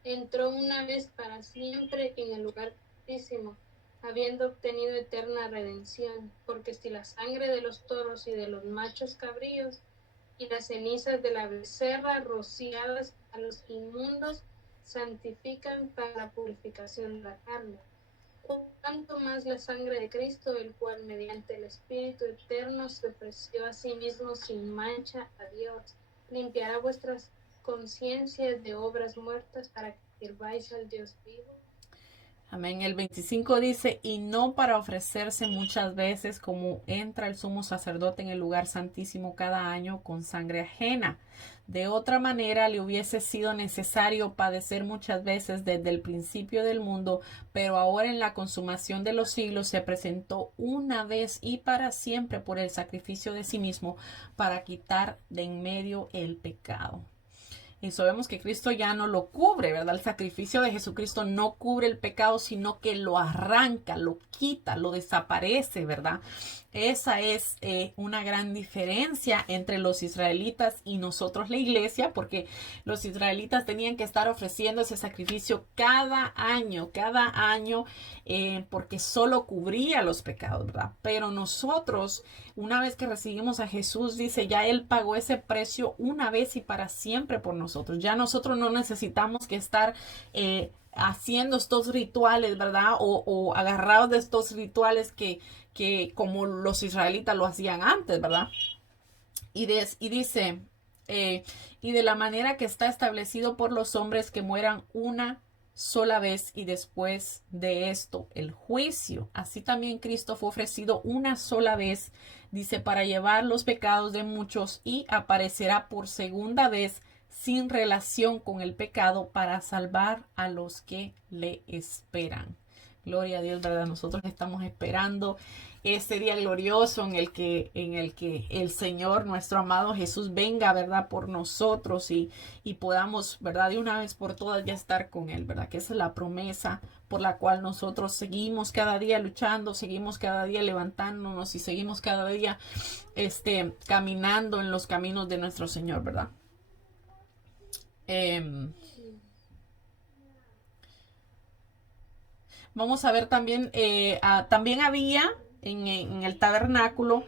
Entró una vez para siempre en el lugar santísimo, habiendo obtenido eterna redención, porque si la sangre de los toros y de los machos cabríos y las cenizas de la becerra rociadas a los inmundos santifican para la purificación de la carne, cuanto más la sangre de Cristo, el cual mediante el Espíritu eterno se ofreció a sí mismo sin mancha a Dios, limpiará vuestras conciencias de obras muertas para que sirváis al Dios vivo. Amén. El 25 dice, y no para ofrecerse muchas veces como entra el sumo sacerdote en el lugar santísimo cada año con sangre ajena. De otra manera le hubiese sido necesario padecer muchas veces desde el principio del mundo, pero ahora en la consumación de los siglos se presentó una vez y para siempre por el sacrificio de sí mismo para quitar de en medio el pecado. Y sabemos que Cristo ya no lo cubre, ¿verdad? El sacrificio de Jesucristo no cubre el pecado, sino que lo arranca, lo quita, lo desaparece, ¿verdad? Esa es una gran diferencia entre los israelitas y nosotros, la iglesia, porque los israelitas tenían que estar ofreciendo ese sacrificio cada año, porque solo cubría los pecados, ¿verdad? Pero nosotros, una vez que recibimos a Jesús, dice, ya Él pagó ese precio una vez y para siempre por nosotros. Ya nosotros no necesitamos que estar haciendo estos rituales, ¿verdad? O agarrados de estos rituales que como los israelitas lo hacían antes, ¿verdad? Y dice, y de la manera que está establecido por los hombres que mueran una sola vez y después de esto el juicio. Así también Cristo fue ofrecido una sola vez, dice, para llevar los pecados de muchos y aparecerá por segunda vez sin relación con el pecado para salvar a los que le esperan. Gloria a Dios, ¿verdad? Nosotros estamos esperando ese día glorioso en el que el Señor, nuestro amado Jesús, venga, ¿verdad? Por nosotros y podamos, ¿verdad? De una vez por todas ya estar con Él, ¿verdad? Que esa es la promesa por la cual nosotros seguimos cada día luchando, seguimos cada día levantándonos y seguimos cada día caminando en los caminos de nuestro Señor, ¿verdad? Vamos a ver también, también había en el tabernáculo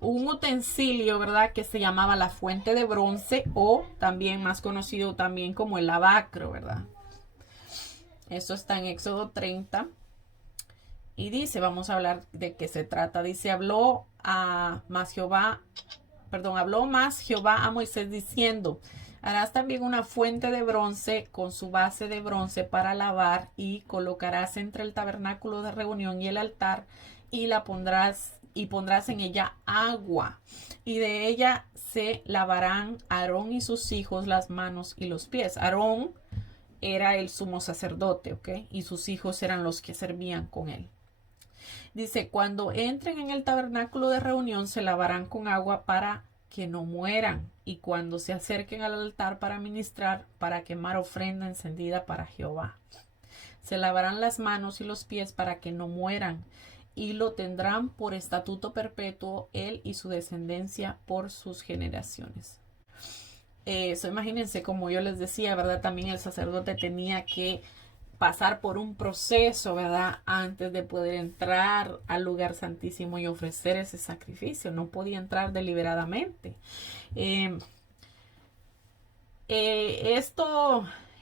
un utensilio, ¿verdad? Que se llamaba la fuente de bronce o también más conocido también como el lavacro, ¿verdad? Eso está en Éxodo 30. Y dice, vamos a hablar de qué se trata. Dice, habló más Jehová a Moisés diciendo, harás también una fuente de bronce con su base de bronce para lavar y colocarás entre el tabernáculo de reunión y el altar y pondrás en ella agua y de ella se lavarán Aarón y sus hijos las manos y los pies. Aarón era el sumo sacerdote, ¿ok? Y sus hijos eran los que servían con él. Dice, cuando entren en el tabernáculo de reunión se lavarán con agua para que no mueran y cuando se acerquen al altar para ministrar, para quemar ofrenda encendida para Jehová. Se lavarán las manos y los pies para que no mueran y lo tendrán por estatuto perpetuo él y su descendencia por sus generaciones. Imagínense, como yo les decía, ¿verdad? También el sacerdote tenía que pasar por un proceso, ¿verdad? Antes de poder entrar al lugar santísimo y ofrecer ese sacrificio. No podía entrar deliberadamente. El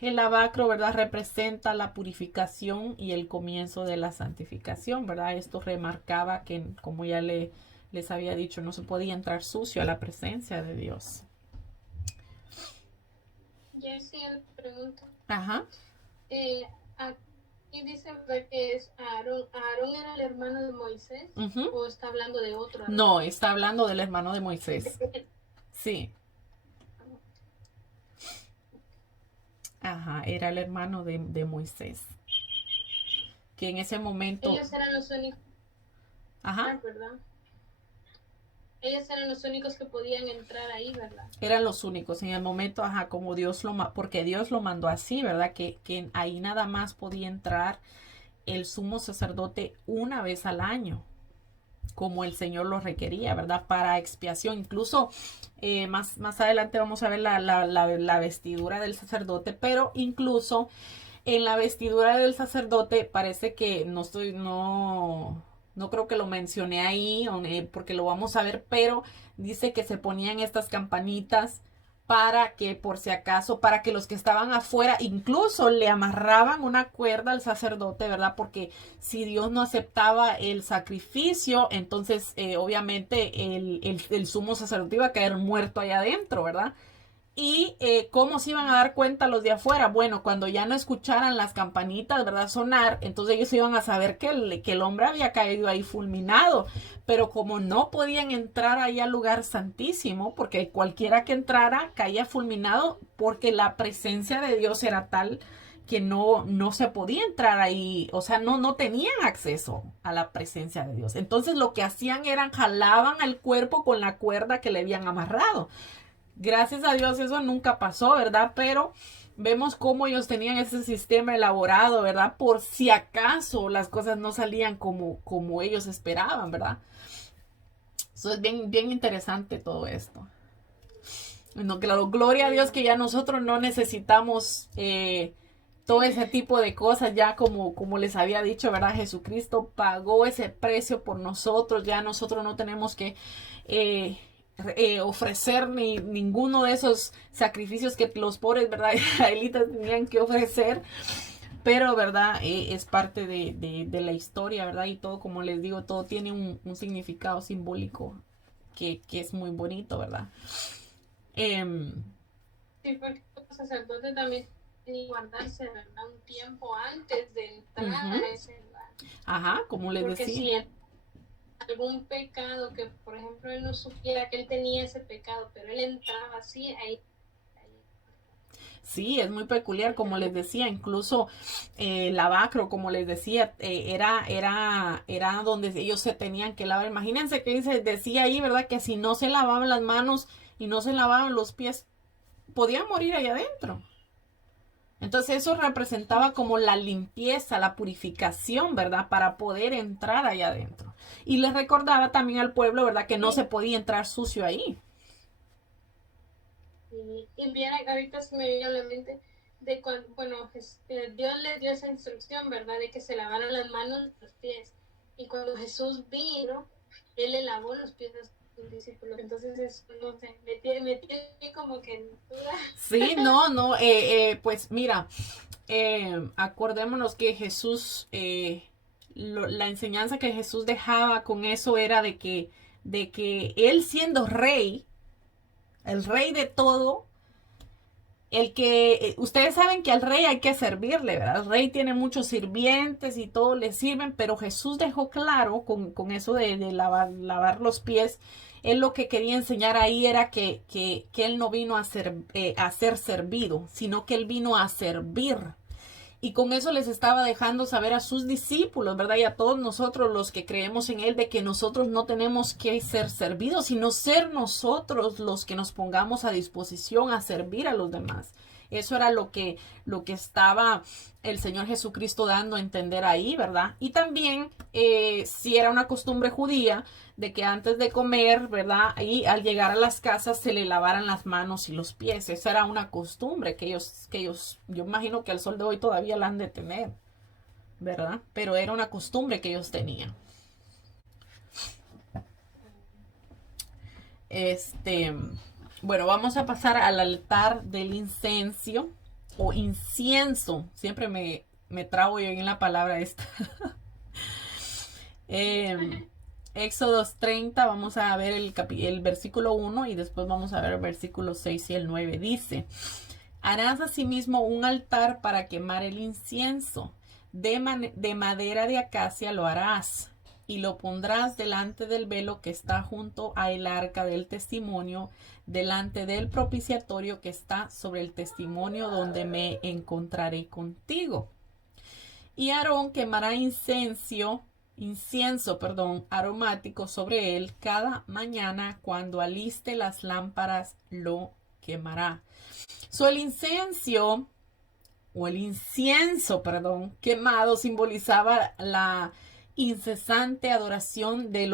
lavacro, ¿verdad? Representa la purificación y el comienzo de la santificación, ¿verdad? Esto remarcaba que, como ya les había dicho, no se podía entrar sucio a la presencia de Dios. Ya sí, pregunta. Ajá. Y dice ¿verdad? Que es Aarón. ¿Aarón era el hermano de Moisés? Ujú. ¿O está hablando de otro Aarón? No, está hablando del hermano de Moisés. Sí, ajá, era el hermano de Moisés. Que en ese momento, Ellos eran los únicos, ajá, ¿verdad? Ellos eran los únicos que podían entrar ahí, ¿verdad? eran los únicos. En el momento, ajá, como porque Dios lo mandó así, ¿verdad? Que ahí nada más podía entrar el sumo sacerdote una vez al año, como el Señor lo requería, ¿verdad? Para expiación. Incluso más adelante vamos a ver la vestidura del sacerdote, pero incluso en la vestidura del sacerdote parece que no creo que lo mencioné ahí porque lo vamos a ver, pero dice que se ponían estas campanitas para que por si acaso, para que los que estaban afuera incluso le amarraban una cuerda al sacerdote, ¿verdad? Porque si Dios no aceptaba el sacrificio, entonces obviamente el sumo sacerdote iba a caer muerto allá adentro, ¿verdad? Y cómo se iban a dar cuenta los de afuera. Bueno, cuando ya no escucharan las campanitas, ¿verdad? Sonar, entonces ellos iban a saber que el hombre había caído ahí fulminado. Pero como no podían entrar ahí al lugar santísimo, porque cualquiera que entrara caía fulminado, porque la presencia de Dios era tal que no se podía entrar ahí, o sea, no tenían acceso a la presencia de Dios. Entonces lo que hacían era jalaban el cuerpo con la cuerda que le habían amarrado. Gracias a Dios eso nunca pasó, ¿verdad? Pero vemos cómo ellos tenían ese sistema elaborado, ¿verdad? Por si acaso las cosas no salían como ellos esperaban, ¿verdad? Eso es bien interesante todo esto. No, claro, gloria a Dios que ya nosotros no necesitamos todo ese tipo de cosas, ya como les había dicho, ¿verdad? Jesucristo pagó ese precio por nosotros, ya nosotros no tenemos que eh, ofrecer ninguno de esos sacrificios que los pobres, ¿verdad? Israelitas tenían que ofrecer, pero, ¿verdad? Es parte de la historia, ¿verdad? Y todo, como les digo, todo tiene un significado simbólico que es muy bonito, ¿verdad? Em, Sí, porque los sacerdotes también tienen que guardarse, ¿verdad? Un tiempo antes de entrar ujú. a ese lugar. Ajá, como les Porque decía. si algún pecado que, por ejemplo, él no supiera que él tenía ese pecado, pero él entraba así, ahí Sí, es muy peculiar, como les decía, incluso lavacro, como les decía, era donde ellos se tenían que lavar. Imagínense que decía ahí, ¿verdad? Que si no se lavaban las manos y no se lavaban los pies, podían morir ahí adentro. Entonces eso representaba como la limpieza, la purificación, ¿verdad? Para poder entrar allá adentro. Y les recordaba también al pueblo, ¿verdad? Que no se podía entrar sucio ahí. y bien, ahorita se me vino a la mente de cuando, bueno, Dios les dio esa instrucción, ¿verdad? De que se lavaran las manos y los pies. Y cuando Jesús vino, él le lavó los pies a sus discípulos. Entonces, no sé, me tiene como que en duda. Sí, no, pues mira, acordémonos que Jesús, la enseñanza que Jesús dejaba con eso era de que él siendo rey, el rey de todo, ustedes saben que al rey hay que servirle, ¿verdad? El rey tiene muchos sirvientes y todos le sirven, pero Jesús dejó claro con eso de lavar los pies. Él lo que quería enseñar ahí era que él no vino a ser servido, sino que él vino a servir. Y con eso les estaba dejando saber a sus discípulos, ¿verdad? Y a todos nosotros los que creemos en Él, de que nosotros no tenemos que ser servidos, sino ser nosotros los que nos pongamos a disposición a servir a los demás. Eso era lo que estaba el Señor Jesucristo dando a entender ahí, ¿verdad? Y también, si era una costumbre judía, de que antes de comer, ¿verdad? Y al llegar a las casas se le lavaran las manos y los pies. Esa era una costumbre que ellos, yo imagino que al sol de hoy todavía la han de tener, ¿verdad? Pero era una costumbre que ellos tenían. Este, bueno, vamos a pasar al altar del incenso o incienso. Siempre me trabo yo en la palabra esta. eh, Éxodos 30, vamos a ver el versículo 1 y después vamos a ver el versículo 6 y el 9. Dice, harás asimismo un altar para quemar el incienso. de madera de acacia lo harás, y lo pondrás delante del velo que está junto al arca del testimonio, delante del propiciatorio que está sobre el testimonio, donde me encontraré contigo. Y Aarón quemará incienso aromático sobre él cada mañana. Cuando aliste las lámparas lo quemará. El incienso quemado simbolizaba la incesante adoración de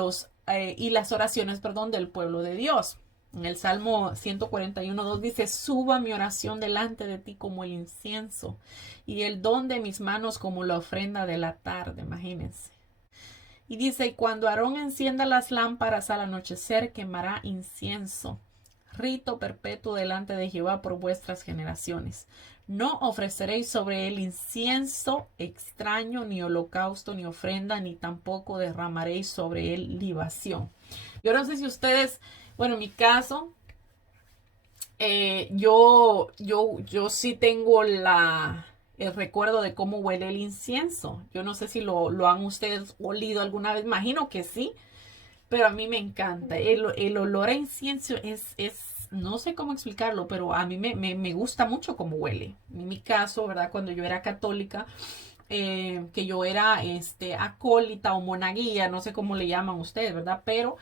y las oraciones, del pueblo de Dios. En el Salmo 141:2 dice: suba mi oración delante de ti como el incienso, y el don de mis manos como la ofrenda de la tarde. Imagínense. Y dice: y cuando Aarón encienda las lámparas al anochecer, quemará incienso, rito perpetuo delante de Jehová por vuestras generaciones. No ofreceréis sobre él incienso extraño, ni holocausto, ni ofrenda, ni tampoco derramaréis sobre él libación. Yo no sé si ustedes, bueno, en mi caso, yo sí tengo el recuerdo de cómo huele el incienso. Yo no sé si lo han ustedes olido alguna vez. Imagino que sí, pero a mí me encanta. El olor a incienso no sé cómo explicarlo, pero a mí me gusta mucho cómo huele. En mi caso, ¿verdad? Cuando yo era católica, que yo era acólita o monaguilla, no sé cómo le llaman ustedes, ¿verdad? Pero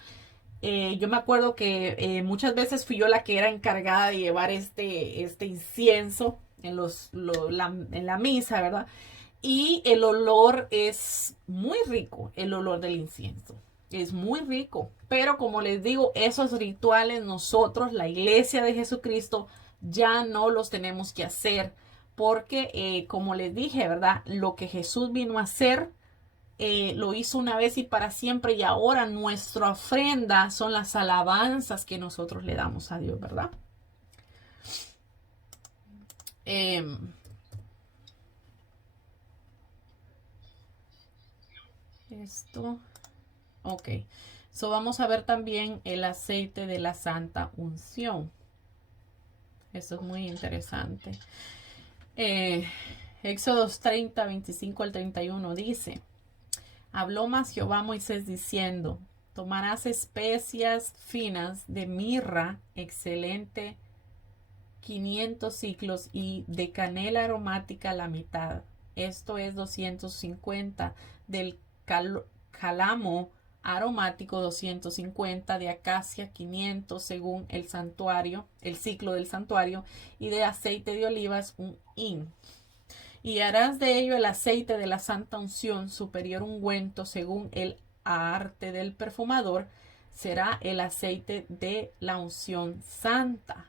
yo me acuerdo que muchas veces fui yo la que era encargada de llevar este incienso en la misa, ¿verdad? Y el olor es muy rico, el olor del incienso. Es muy rico. Pero como les digo, esos rituales nosotros, la iglesia de Jesucristo, ya no los tenemos que hacer. Porque, como les dije, ¿verdad? Lo que Jesús vino a hacer, lo hizo una vez y para siempre. Y ahora nuestra ofrenda son las alabanzas que nosotros le damos a Dios, ¿verdad? Esto... Ok, so vamos a ver también el aceite de la santa unción. Eso es muy interesante. Éxodos 30, 25 al 31 dice: habló más Jehová a Moisés diciendo: tomarás especias finas de mirra excelente 500 ciclos, y de canela aromática la mitad. Esto es 250 del cálamo aromático, 250 de acacia, 500 según el ciclo del santuario, y de aceite de olivas un hin. Y harás de ello el aceite de la santa unción, superior ungüento según el arte del perfumador. Será el aceite de la unción santa,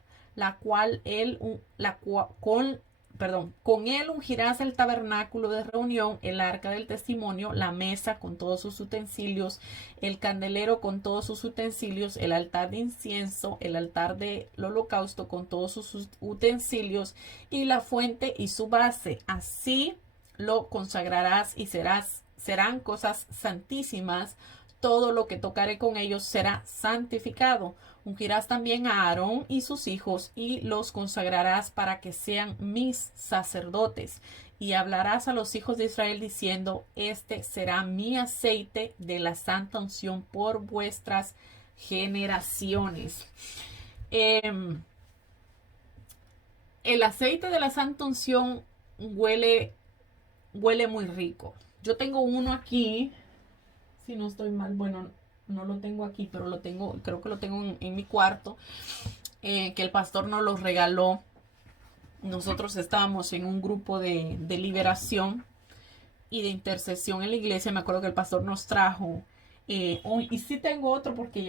con él ungirás el tabernáculo de reunión, el arca del testimonio, la mesa con todos sus utensilios, el candelero con todos sus utensilios, el altar de incienso, el altar del holocausto con todos sus utensilios, y la fuente y su base. Así lo consagrarás y serán cosas santísimas. Todo lo que tocaré con ellos será santificado. Ungirás también a Aarón y sus hijos y los consagrarás para que sean mis sacerdotes. Y hablarás a los hijos de Israel diciendo: este será mi aceite de la santa unción por vuestras generaciones. El aceite de la santa unción huele muy rico. Yo tengo uno aquí, si no estoy mal, bueno, no lo tengo aquí, pero creo que lo tengo en mi cuarto, que el pastor nos lo regaló. Nosotros estábamos en un grupo de liberación y de intercesión en la iglesia. Me acuerdo que el pastor nos trajo, y sí tengo otro porque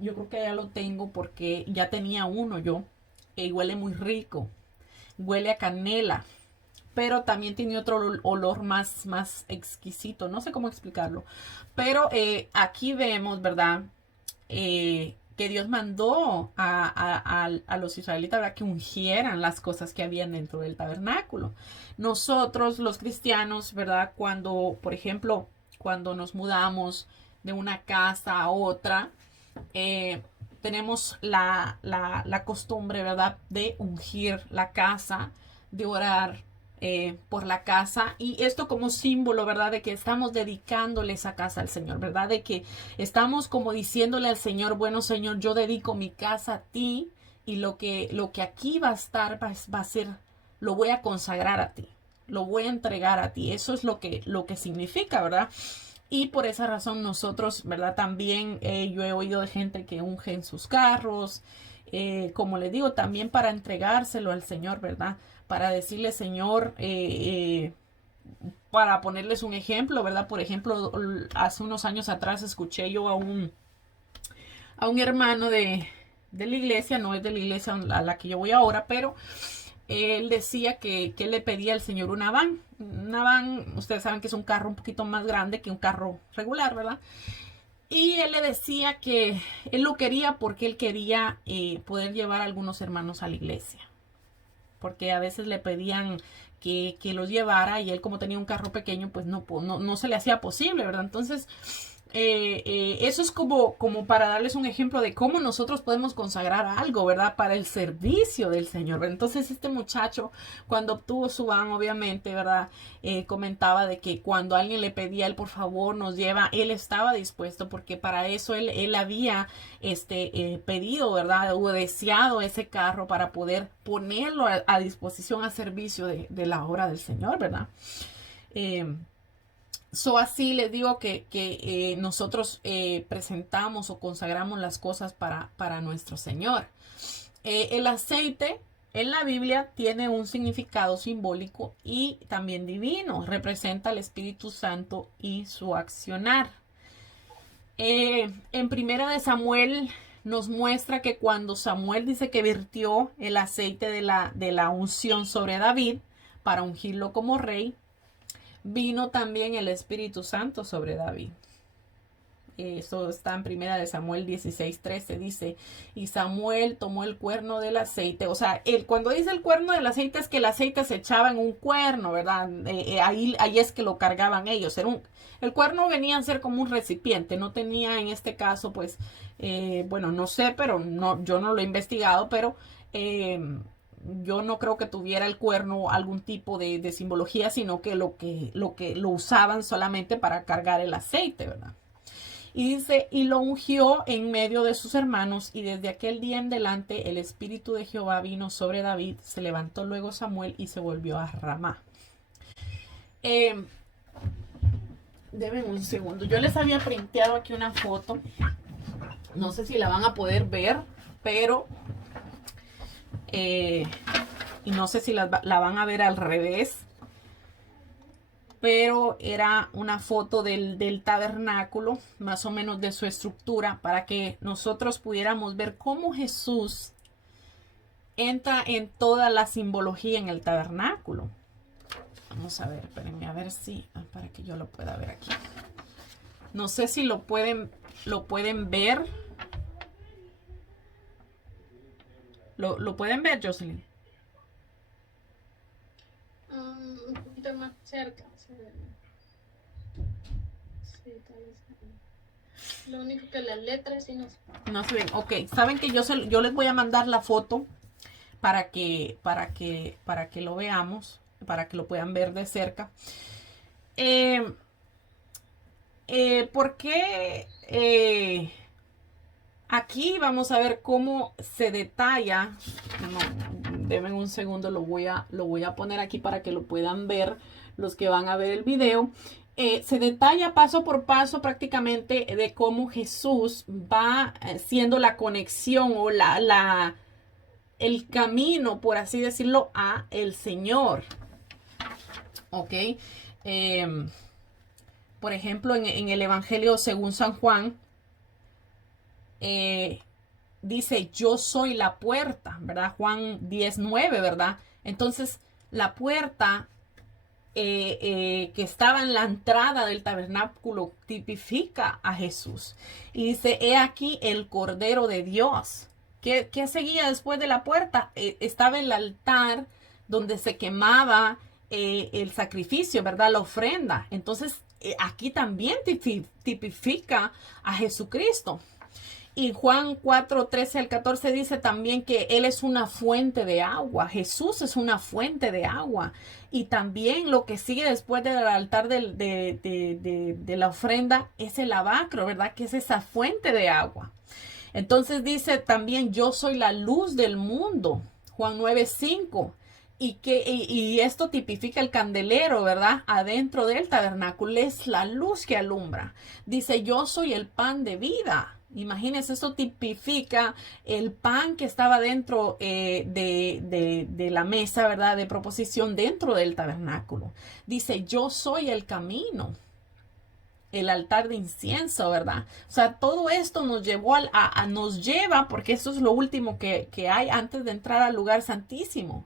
yo creo que ya lo tengo porque ya tenía uno yo, y huele muy rico, huele a canela, pero también tiene otro olor más exquisito, no sé cómo explicarlo, pero aquí vemos, ¿verdad? Que Dios mandó a los israelitas, ¿verdad?, que ungieran las cosas que habían dentro del tabernáculo. Nosotros, los cristianos, ¿verdad?, por ejemplo, cuando nos mudamos de una casa a otra, tenemos la costumbre, ¿verdad?, de ungir la casa, de orar por la casa, y esto como símbolo, ¿verdad? De que estamos dedicándole esa casa al Señor, ¿verdad? De que estamos como diciéndole al Señor, bueno, Señor, yo dedico mi casa a ti, y lo que aquí va a estar va a ser, lo voy a consagrar a ti, lo voy a entregar a ti. Eso es lo que significa, ¿verdad? Y por esa razón nosotros, ¿verdad? También yo he oído de gente que ungen sus carros, como le digo, también para entregárselo al Señor, ¿verdad? Para decirle, Señor, para ponerles un ejemplo, ¿verdad? Por ejemplo, hace unos años atrás escuché yo a un hermano de la iglesia, no es de la iglesia a la que yo voy ahora, pero él decía que le pedía al Señor una van. Una van, ustedes saben que es un carro un poquito más grande que un carro regular, ¿verdad? Y él le decía que él lo quería porque él quería poder llevar a algunos hermanos a la iglesia. Porque a veces le pedían que los llevara, y él, como tenía un carro pequeño, pues no se le hacía posible, ¿verdad? Entonces, eso es como para darles un ejemplo de cómo nosotros podemos consagrar algo, ¿verdad? Para el servicio del Señor, ¿verdad? Entonces, este muchacho, cuando obtuvo su van, obviamente, ¿verdad? Comentaba de que cuando alguien le pedía, él por favor nos lleva, él estaba dispuesto, porque para eso él había pedido, ¿verdad? O deseado ese carro para poder ponerlo a disposición, a servicio de la obra del Señor, ¿verdad? Así les digo que nosotros presentamos o consagramos las cosas para nuestro Señor. El aceite en la Biblia tiene un significado simbólico y también divino. Representa al Espíritu Santo y su accionar. En Primera de Samuel nos muestra que cuando Samuel dice que vertió el aceite de la unción sobre David para ungirlo como rey, vino también el Espíritu Santo sobre David. Eso está en Primera de Samuel 16:13. Dice, y Samuel tomó el cuerno del aceite. O sea, cuando dice el cuerno del aceite es que el aceite se echaba en un cuerno, ¿verdad? Ahí es que lo cargaban ellos. El cuerno venía a ser como un recipiente. No tenía en este caso, pues, bueno, no sé, pero yo no lo he investigado, pero yo no creo que tuviera el cuerno algún tipo de simbología, sino que lo usaban solamente para cargar el aceite, ¿verdad? Y dice, y lo ungió en medio de sus hermanos, y desde aquel día en delante el Espíritu de Jehová vino sobre David. Se levantó luego Samuel y se volvió a Ramá. Denme un segundo. Yo les había printeado aquí una foto. No sé si la van a poder ver, pero y no sé si la van a ver al revés, pero era una foto del tabernáculo, más o menos de su estructura, para que nosotros pudiéramos ver cómo Jesús entra en toda la simbología en el tabernáculo. Vamos a ver, espérenme a ver si, para que yo lo pueda ver aquí. No sé si lo pueden ver. ¿Lo pueden ver, Jocelyn? Un poquito más cerca. Sí, tal vez. Lo único que las letras sí no se... No se ven. Ok, saben que yo les voy a mandar la foto para que lo veamos, para que lo puedan ver de cerca. ¿Por qué? Aquí vamos a ver cómo se detalla. No, denme un segundo, lo voy a poner aquí para que lo puedan ver los que van a ver el video. Se detalla paso por paso prácticamente de cómo Jesús va siendo la conexión o el camino, por así decirlo, a el Señor. Ok. Por ejemplo, en el Evangelio según San Juan, dice, yo soy la puerta, ¿verdad? Juan 10:9, ¿verdad? Entonces, la puerta que estaba en la entrada del tabernáculo tipifica a Jesús. Y dice, he aquí el Cordero de Dios. ¿Qué seguía después de la puerta? Estaba el altar donde se quemaba el sacrificio, ¿verdad? La ofrenda. Entonces, aquí también tipifica a Jesucristo. Y Juan 4:13 al 14 dice también que Él es una fuente de agua. Jesús es una fuente de agua. Y también lo que sigue después del altar de la ofrenda es el lavacro, ¿verdad? Que es esa fuente de agua. Entonces dice también, yo soy la luz del mundo. Juan 9:5. Y esto tipifica el candelero, ¿verdad? Adentro del tabernáculo es la luz que alumbra. Dice, yo soy el pan de vida. Imagínense, esto tipifica el pan que estaba dentro de la mesa, ¿verdad? De proposición dentro del tabernáculo. Dice, yo soy el camino, el altar de incienso, ¿verdad? O sea, todo esto nos llevó nos lleva, porque esto es lo último que hay antes de entrar al lugar santísimo.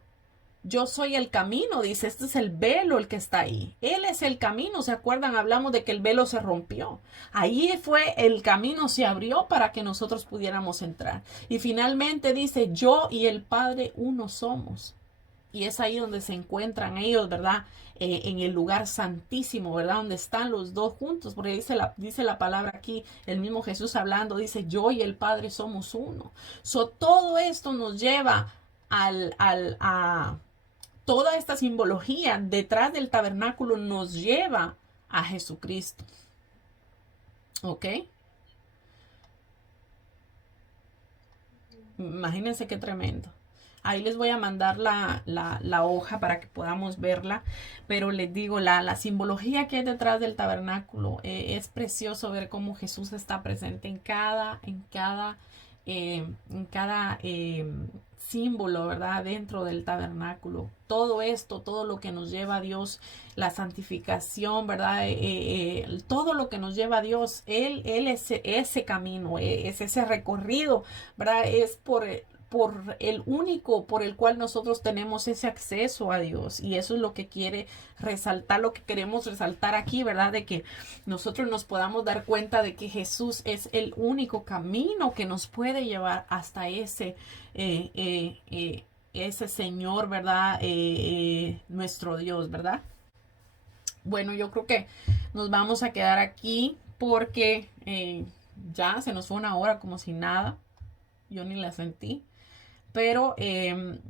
Yo soy el camino, dice, este es el velo el que está ahí. Él es el camino, ¿se acuerdan? Hablamos de que el velo se rompió. Ahí fue, el camino se abrió para que nosotros pudiéramos entrar. Y finalmente dice, yo y el Padre uno somos. Y es ahí donde se encuentran ellos, ¿verdad? En el lugar santísimo, ¿verdad? Donde están los dos juntos, porque dice la palabra aquí, el mismo Jesús hablando, dice, yo y el Padre somos uno. Todo esto nos lleva a toda esta simbología detrás del tabernáculo nos lleva a Jesucristo. ¿Ok? Imagínense qué tremendo. Ahí les voy a mandar la hoja para que podamos verla. Pero les digo, la simbología que hay detrás del tabernáculo, es precioso ver cómo Jesús está presente en cada símbolo, ¿verdad? Dentro del tabernáculo. Todo esto, todo lo que nos lleva a Dios, la santificación, ¿verdad? Todo lo que nos lleva a Dios, Él es ese camino, es ese recorrido, ¿verdad? Es por el único por el cual nosotros tenemos ese acceso a Dios. Y eso es lo que quiere resaltar, lo que queremos resaltar aquí, ¿verdad? De que nosotros nos podamos dar cuenta de que Jesús es el único camino que nos puede llevar hasta ese Señor, ¿verdad? Nuestro Dios, ¿verdad? Bueno, yo creo que nos vamos a quedar aquí porque ya se nos fue una hora como si nada. Yo ni la sentí. Pero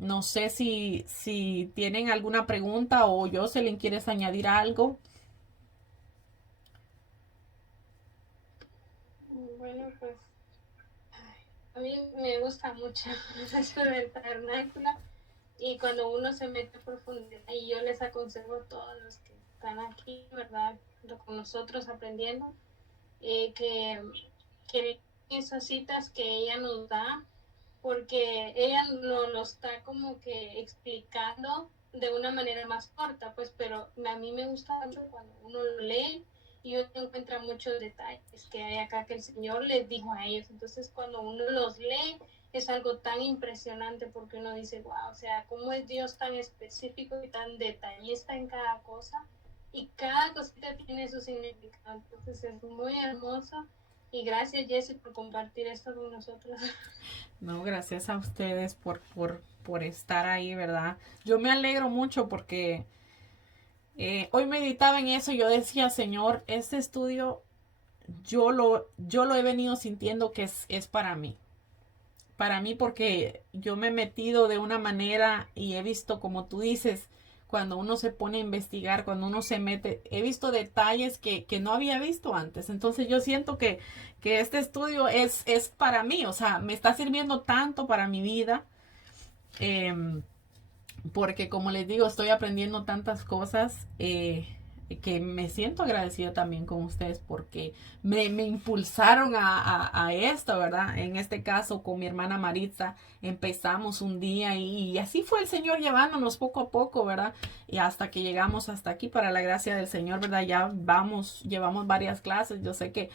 no sé si tienen alguna pregunta o Jocelyn, ¿quieres añadir algo? Bueno, pues a mí me gusta mucho esto del tabernáculo y cuando uno se mete a profundidad, y yo les aconsejo a todos los que están aquí, ¿verdad? Con nosotros aprendiendo, que esas citas que ella nos da, porque ella nos lo está como que explicando de una manera más corta, pues, pero a mí me gusta mucho cuando uno lo lee y uno encuentra muchos detalles que hay acá que el Señor les dijo a ellos. Entonces, cuando uno los lee, es algo tan impresionante porque uno dice, wow, o sea, cómo es Dios tan específico y tan detallista en cada cosa y cada cosita tiene su significado. Entonces, es muy hermoso. Y gracias, Jessie, por compartir esto con nosotros. No, gracias a ustedes por estar ahí, ¿verdad? Yo me alegro mucho porque hoy meditaba en eso y yo decía, Señor, este estudio yo lo he venido sintiendo que es para mí. Para mí porque yo me he metido de una manera y he visto, como tú dices, cuando uno se pone a investigar, cuando uno se mete, he visto detalles que no había visto antes. Entonces yo siento que este estudio es para mí, o sea, me está sirviendo tanto para mi vida. Porque como les digo, estoy aprendiendo tantas cosas que me siento agradecida también con ustedes porque me impulsaron a esto, ¿verdad? En este caso con mi hermana Maritza empezamos un día y así fue el Señor llevándonos poco a poco, ¿verdad? Y hasta que llegamos hasta aquí para la gracia del Señor, ¿verdad? Ya llevamos varias clases, yo sé que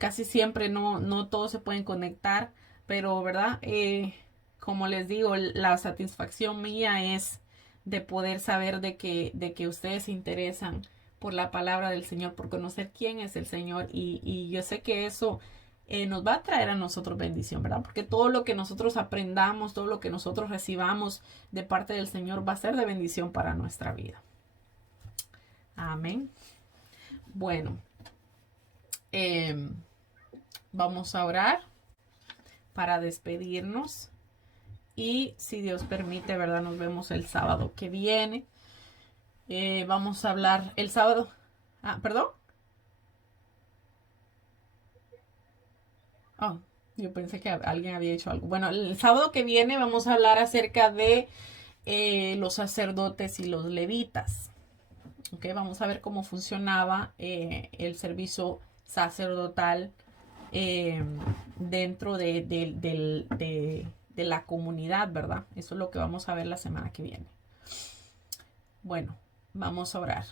casi siempre no todos se pueden conectar, pero, ¿verdad? Como les digo, la satisfacción mía es de poder saber de que ustedes se interesan por la palabra del Señor, por conocer quién es el Señor y yo sé que eso nos va a traer a nosotros bendición, ¿verdad? Porque todo lo que nosotros aprendamos, todo lo que nosotros recibamos de parte del Señor va a ser de bendición para nuestra vida. Amén. Bueno, vamos a orar para despedirnos. Y si Dios permite, ¿verdad? Nos vemos el sábado que viene. Vamos a hablar el sábado. ¿Perdón? Oh, yo pensé que alguien había hecho algo. Bueno, el sábado que viene vamos a hablar acerca de los sacerdotes y los levitas. Okay, vamos a ver cómo funcionaba el servicio sacerdotal dentro de la comunidad, ¿verdad? Eso es lo que vamos a ver la semana que viene. Bueno, vamos a orar.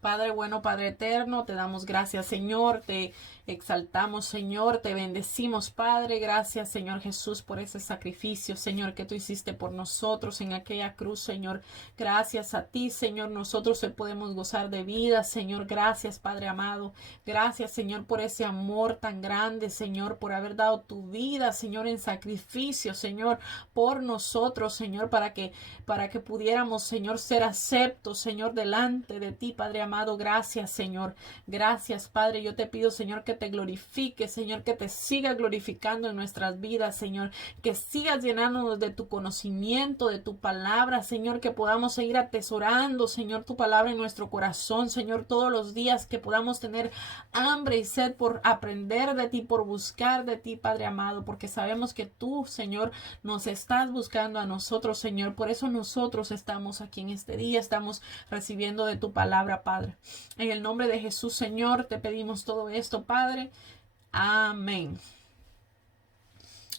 Padre bueno, Padre eterno, te damos gracias, Señor, te exaltamos, Señor, te bendecimos, Padre. Gracias, Señor Jesús, por ese sacrificio, Señor, que tú hiciste por nosotros en aquella cruz, Señor. Gracias a ti, Señor, nosotros podemos gozar de vida, Señor. Gracias, Padre amado. Gracias, Señor, por ese amor tan grande, Señor, por haber dado tu vida, Señor, en sacrificio, Señor, por nosotros, Señor, para que pudiéramos, Señor, ser aceptos, Señor, delante de ti, Padre amado. Gracias, Señor. Gracias, Padre. Yo te pido, Señor, que te glorifiques, Señor, que te sigas glorificando en nuestras vidas, Señor, que sigas llenándonos de tu conocimiento, de tu palabra, Señor, que podamos seguir atesorando, Señor, tu palabra en nuestro corazón, Señor, todos los días, que podamos tener hambre y sed por aprender de ti, por buscar de ti, Padre amado, porque sabemos que tú, Señor, nos estás buscando a nosotros, Señor. Por eso nosotros estamos aquí en este día, estamos recibiendo de tu palabra, Padre. En el nombre de Jesús, Señor, te pedimos todo esto, Padre. Amén.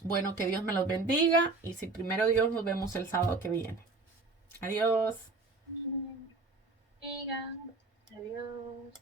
Bueno, que Dios me los bendiga. Y si primero Dios, nos vemos el sábado que viene. Adiós. Adiós.